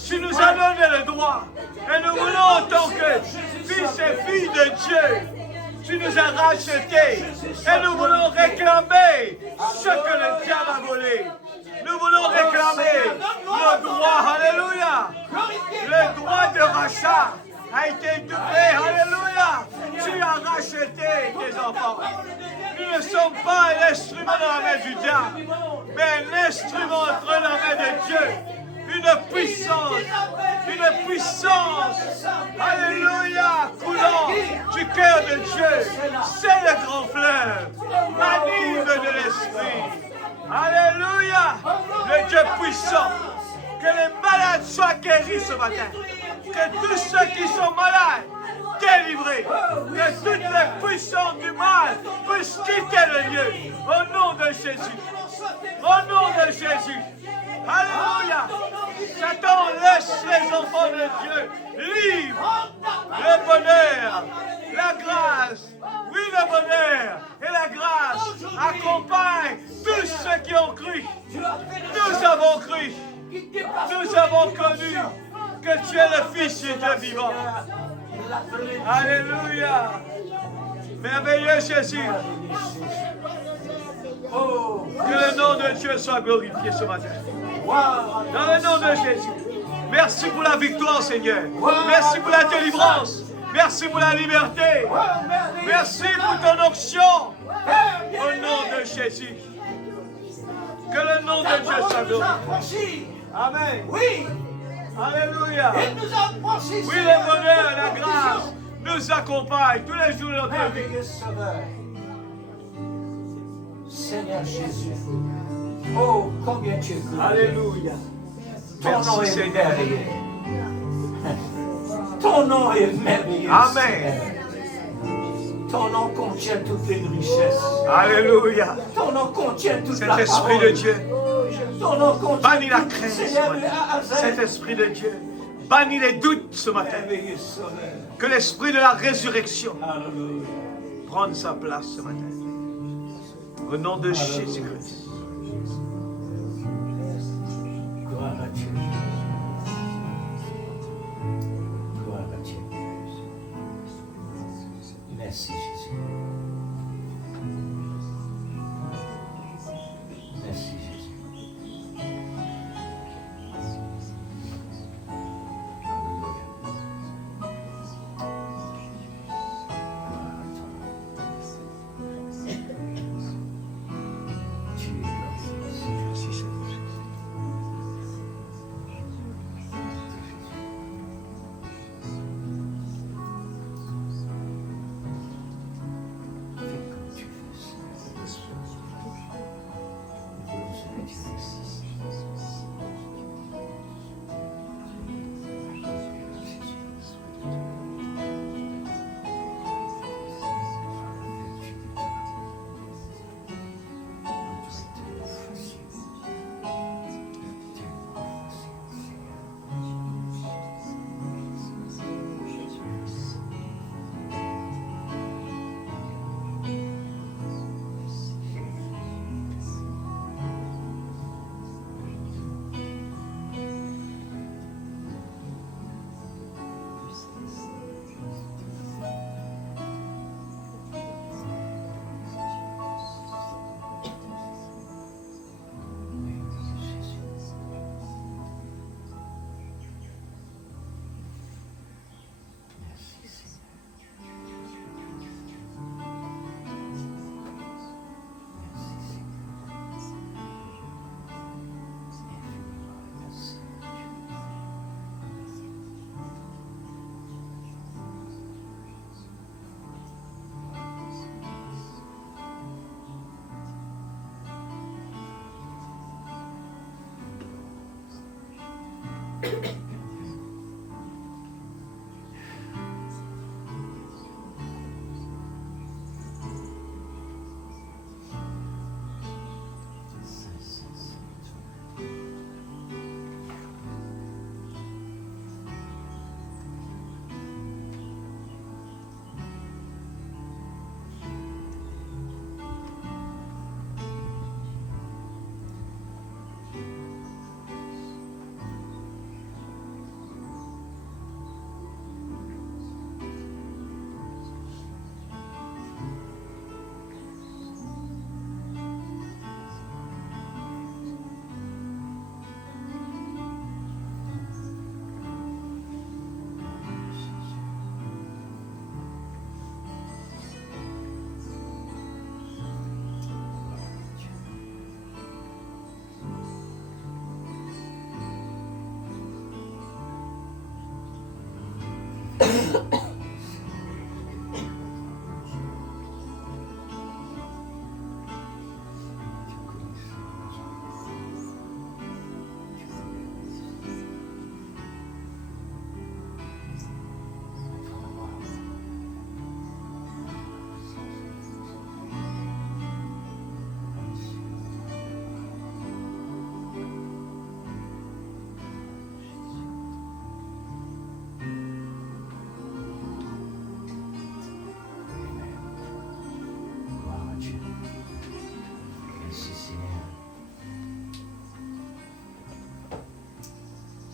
Tu nous as donné le droit. Et nous voulons, en tant que fils et filles de Dieu, tu nous as rachetés. Et nous voulons réclamer ce que le diable a volé. Nous voulons réclamer le droit. Alléluia. Le droit de rachat a été doublé. Alléluia. Tu as racheté tes enfants. Nous ne sommes pas un instrument dans la main du diable, mais un instrument entre la main de Dieu. Une puissance, alléluia, coulant du cœur de Dieu. C'est le grand fleuve, anime de l'esprit. Alléluia, le Dieu puissant. Que les malades soient guéris ce matin. Que tous ceux qui sont malades, délivrés. Que toutes les puissances du mal puissent quitter le lieu. Au nom de Jésus. Au nom de Jésus. Alléluia. Satan, laisse les enfants de Dieu libres. Le bonheur, la grâce, oui, le bonheur et la grâce accompagnent tous ceux qui ont cru. Nous avons cru. Nous avons connu que tu es le Fils du Dieu vivant. Alléluia. Merveilleux Jésus. Oh, que le nom de Dieu soit glorifié ce matin. Dans le nom de Jésus. Merci pour la victoire, Seigneur. Merci pour la délivrance. Merci pour la liberté. Merci pour ton onction. Au nom de Jésus. Que le nom de Dieu soit glorifié. Amen. Oui. Alléluia. Il nous a franchis. Oui, le bonheur et la grâce nous accompagnent tous les jours de notre vie. Merveilleux Sauveur. Seigneur Jésus. Oh, combien tu es glorieux. Alléluia. Ton nom Merci, est Seigneur. merveilleux. Ton nom est merveilleux. Amen. Seigneur. Ton nom contient toutes les richesses. Alléluia. Ton nom contient toute Cet la esprit parole. de Dieu. Ton nom contient Bannis la tout, crainte ce Seigneur, de matin. A à Z. Cet esprit de Dieu. Bannis les doutes ce matin. Merveilleux Sauveur. Que l'esprit de la résurrection Alléluia. prenne sa place ce matin. Au nom de Jésus-Christ. Gloire à Dieu. Gloire à Dieu. Merci Jésus. Merci Jésus. Alléluia. Gloire à toi. Tu es glorieux. Merci, Seigneur.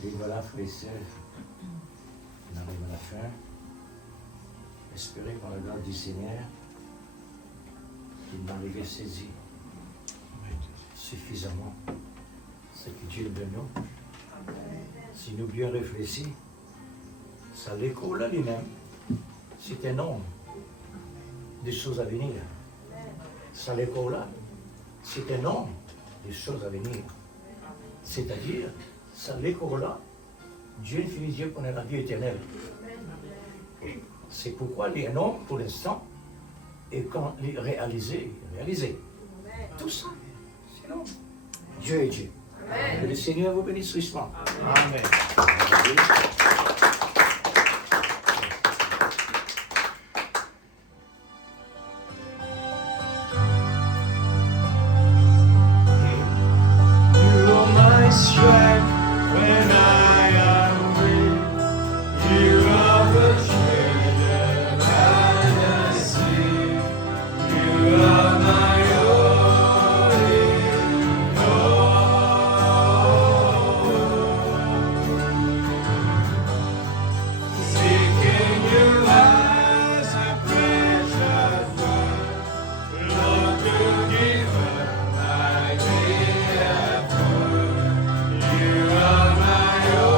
Et voilà, frères et sœurs, on arrive à la fin. Espérez par la grâce du Seigneur qu'il m'arrive saisi suffisamment ce que Dieu donne nous. Si nous bien réfléchissons, ça l'école là lui-même, c'est un nombre de choses à venir. Ça l'école là, c'est un nombre de choses à venir. C'est-à-dire, ça l'école là, Dieu ne finit Dieu qu'on ait la vie éternelle. C'est pourquoi il y a un homme pour l'instant, et quand il est réalisé. Tout ça, c'est l'homme. Dieu est Dieu. Amen. Que le Seigneur vous bénisse richement. Amen. You are my own.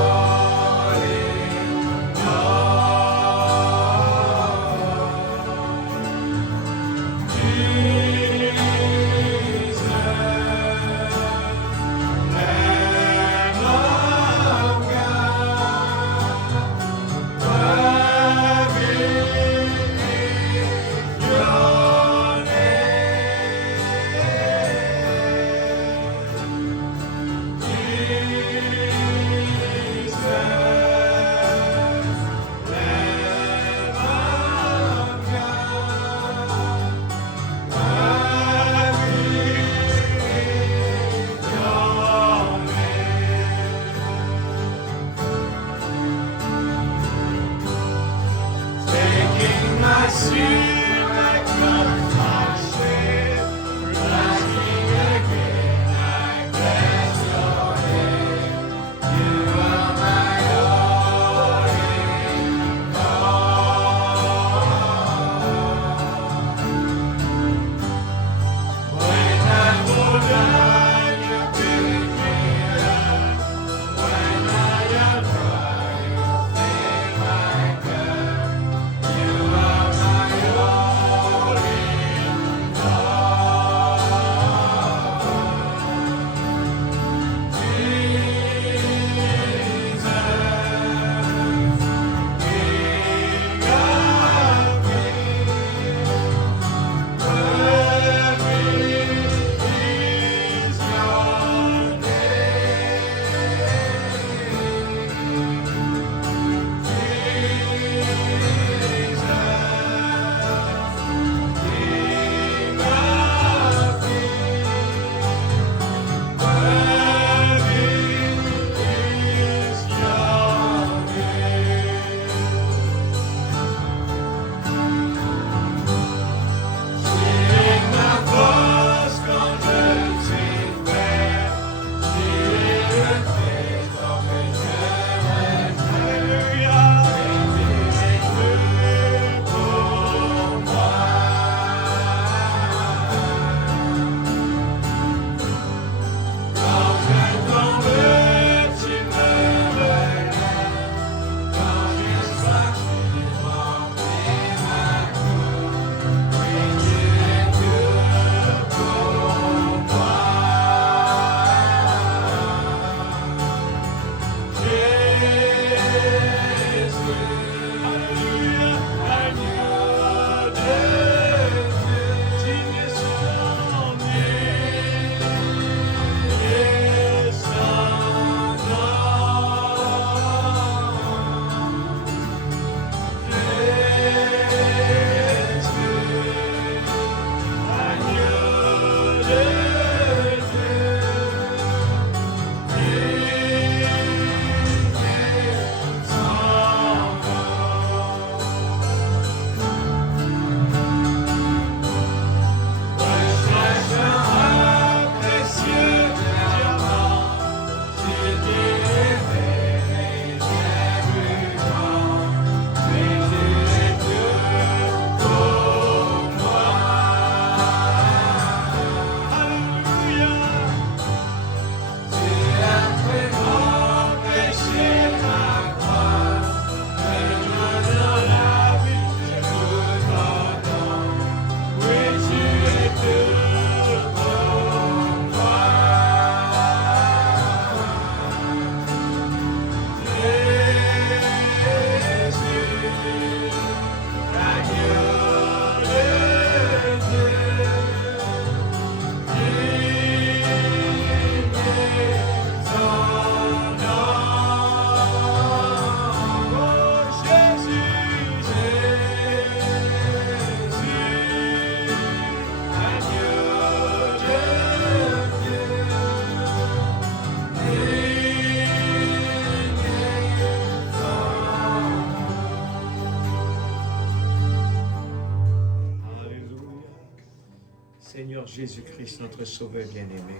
Jésus-Christ, notre Sauveur bien-aimé,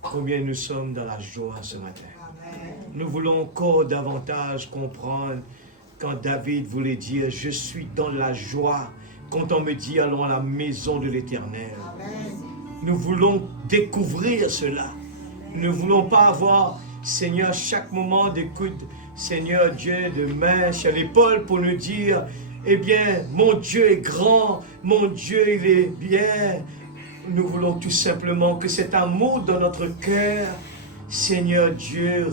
combien nous sommes dans la joie ce matin. Nous voulons encore davantage comprendre quand David voulait dire « Je suis dans la joie » quand on me dit « Allons à la maison de l'Éternel ». Nous voulons découvrir cela. Nous ne voulons pas avoir, Seigneur, chaque moment d'écoute, Seigneur Dieu, de main sur l'épaule pour nous dire « Eh bien, mon Dieu est grand, mon Dieu, il est bien ». Nous voulons tout simplement que cet amour dans notre cœur, Seigneur Dieu,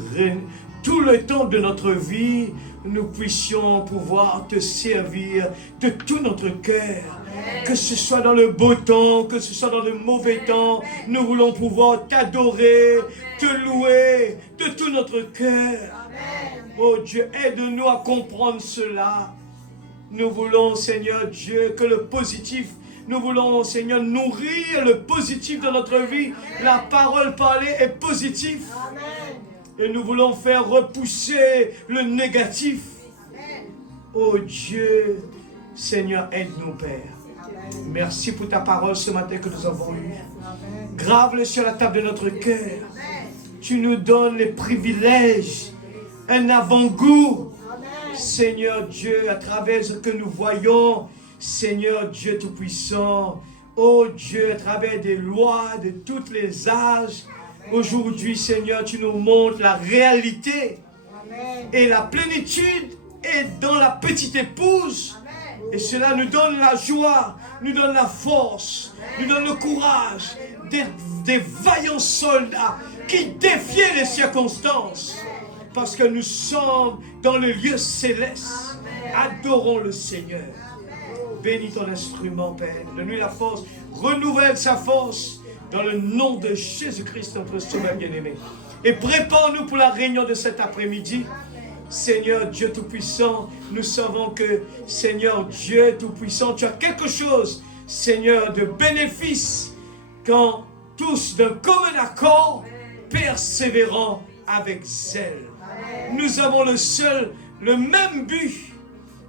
tout le temps de notre vie, nous puissions pouvoir te servir de tout notre cœur. Que ce soit dans le beau temps, que ce soit dans le mauvais temps, nous voulons pouvoir t'adorer, te louer de tout notre cœur. Oh Dieu, aide-nous à comprendre cela. Nous voulons, Seigneur Dieu, que le positif, nous voulons, Seigneur, nourrir le positif dans notre vie. La parole parlée est positive. Et nous voulons faire repousser le négatif. Oh Dieu, Seigneur, aide-nous, Père. Merci pour ta parole ce matin que nous avons eue. Grave-le sur la table de notre cœur. Tu nous donnes les privilèges, un avant-goût. Seigneur Dieu, à travers ce que nous voyons, Seigneur Dieu Tout-Puissant, oh Dieu, à travers des lois de tous les âges, aujourd'hui, Seigneur, tu nous montres la réalité. Et la plénitude est dans la petite épouse. Et cela nous donne la joie, nous donne la force, nous donne le courage des vaillants soldats qui défiaient les circonstances. Parce que nous sommes dans le lieu céleste. Adorons le Seigneur. Bénis ton instrument, Père. Donne-lui la force. Renouvelle sa force dans le nom de Jésus-Christ, notre Sauveur bien-aimé. Et prépare-nous pour la réunion de cet après-midi. Seigneur Dieu Tout-Puissant, nous savons que, Seigneur Dieu Tout-Puissant, tu as quelque chose, Seigneur, de bénéfice quand tous d'un commun accord, persévérant avec zèle. Nous avons le même but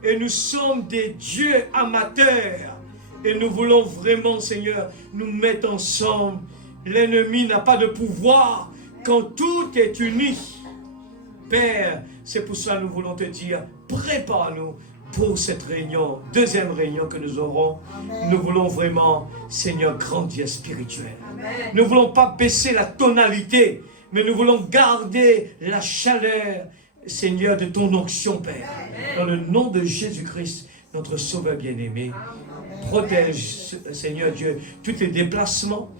et nous sommes des dieux amateurs et nous voulons vraiment, Seigneur, nous mettre ensemble. L'ennemi n'a pas de pouvoir quand tout est uni. Père, c'est pour ça que nous voulons te dire, prépare-nous pour cette réunion, deuxième réunion que nous aurons. Amen. Nous voulons vraiment, Seigneur, grandir spirituel. Amen. Nous ne voulons pas baisser la tonalité, mais nous voulons garder la chaleur, Seigneur, de ton onction, Père. Amen. Dans le nom de Jésus-Christ, notre Sauveur bien-aimé, protège, Seigneur Dieu, tous les déplacements.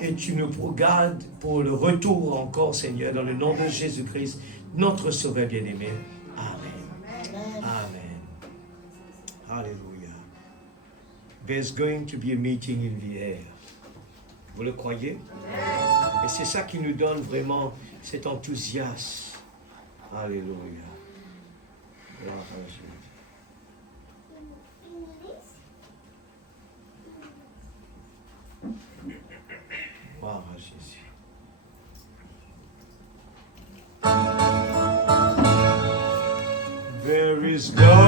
Et tu nous gardes pour le retour encore, Seigneur, dans le nom de Jésus-Christ, notre Sauveur bien-aimé. Amen. Amen. Alléluia. There's going to be a meeting in the air. Vous le croyez? Et c'est ça qui nous donne vraiment cet enthousiasme. Alléluia. Gloire à Jésus. Gloire à Jésus. There is God.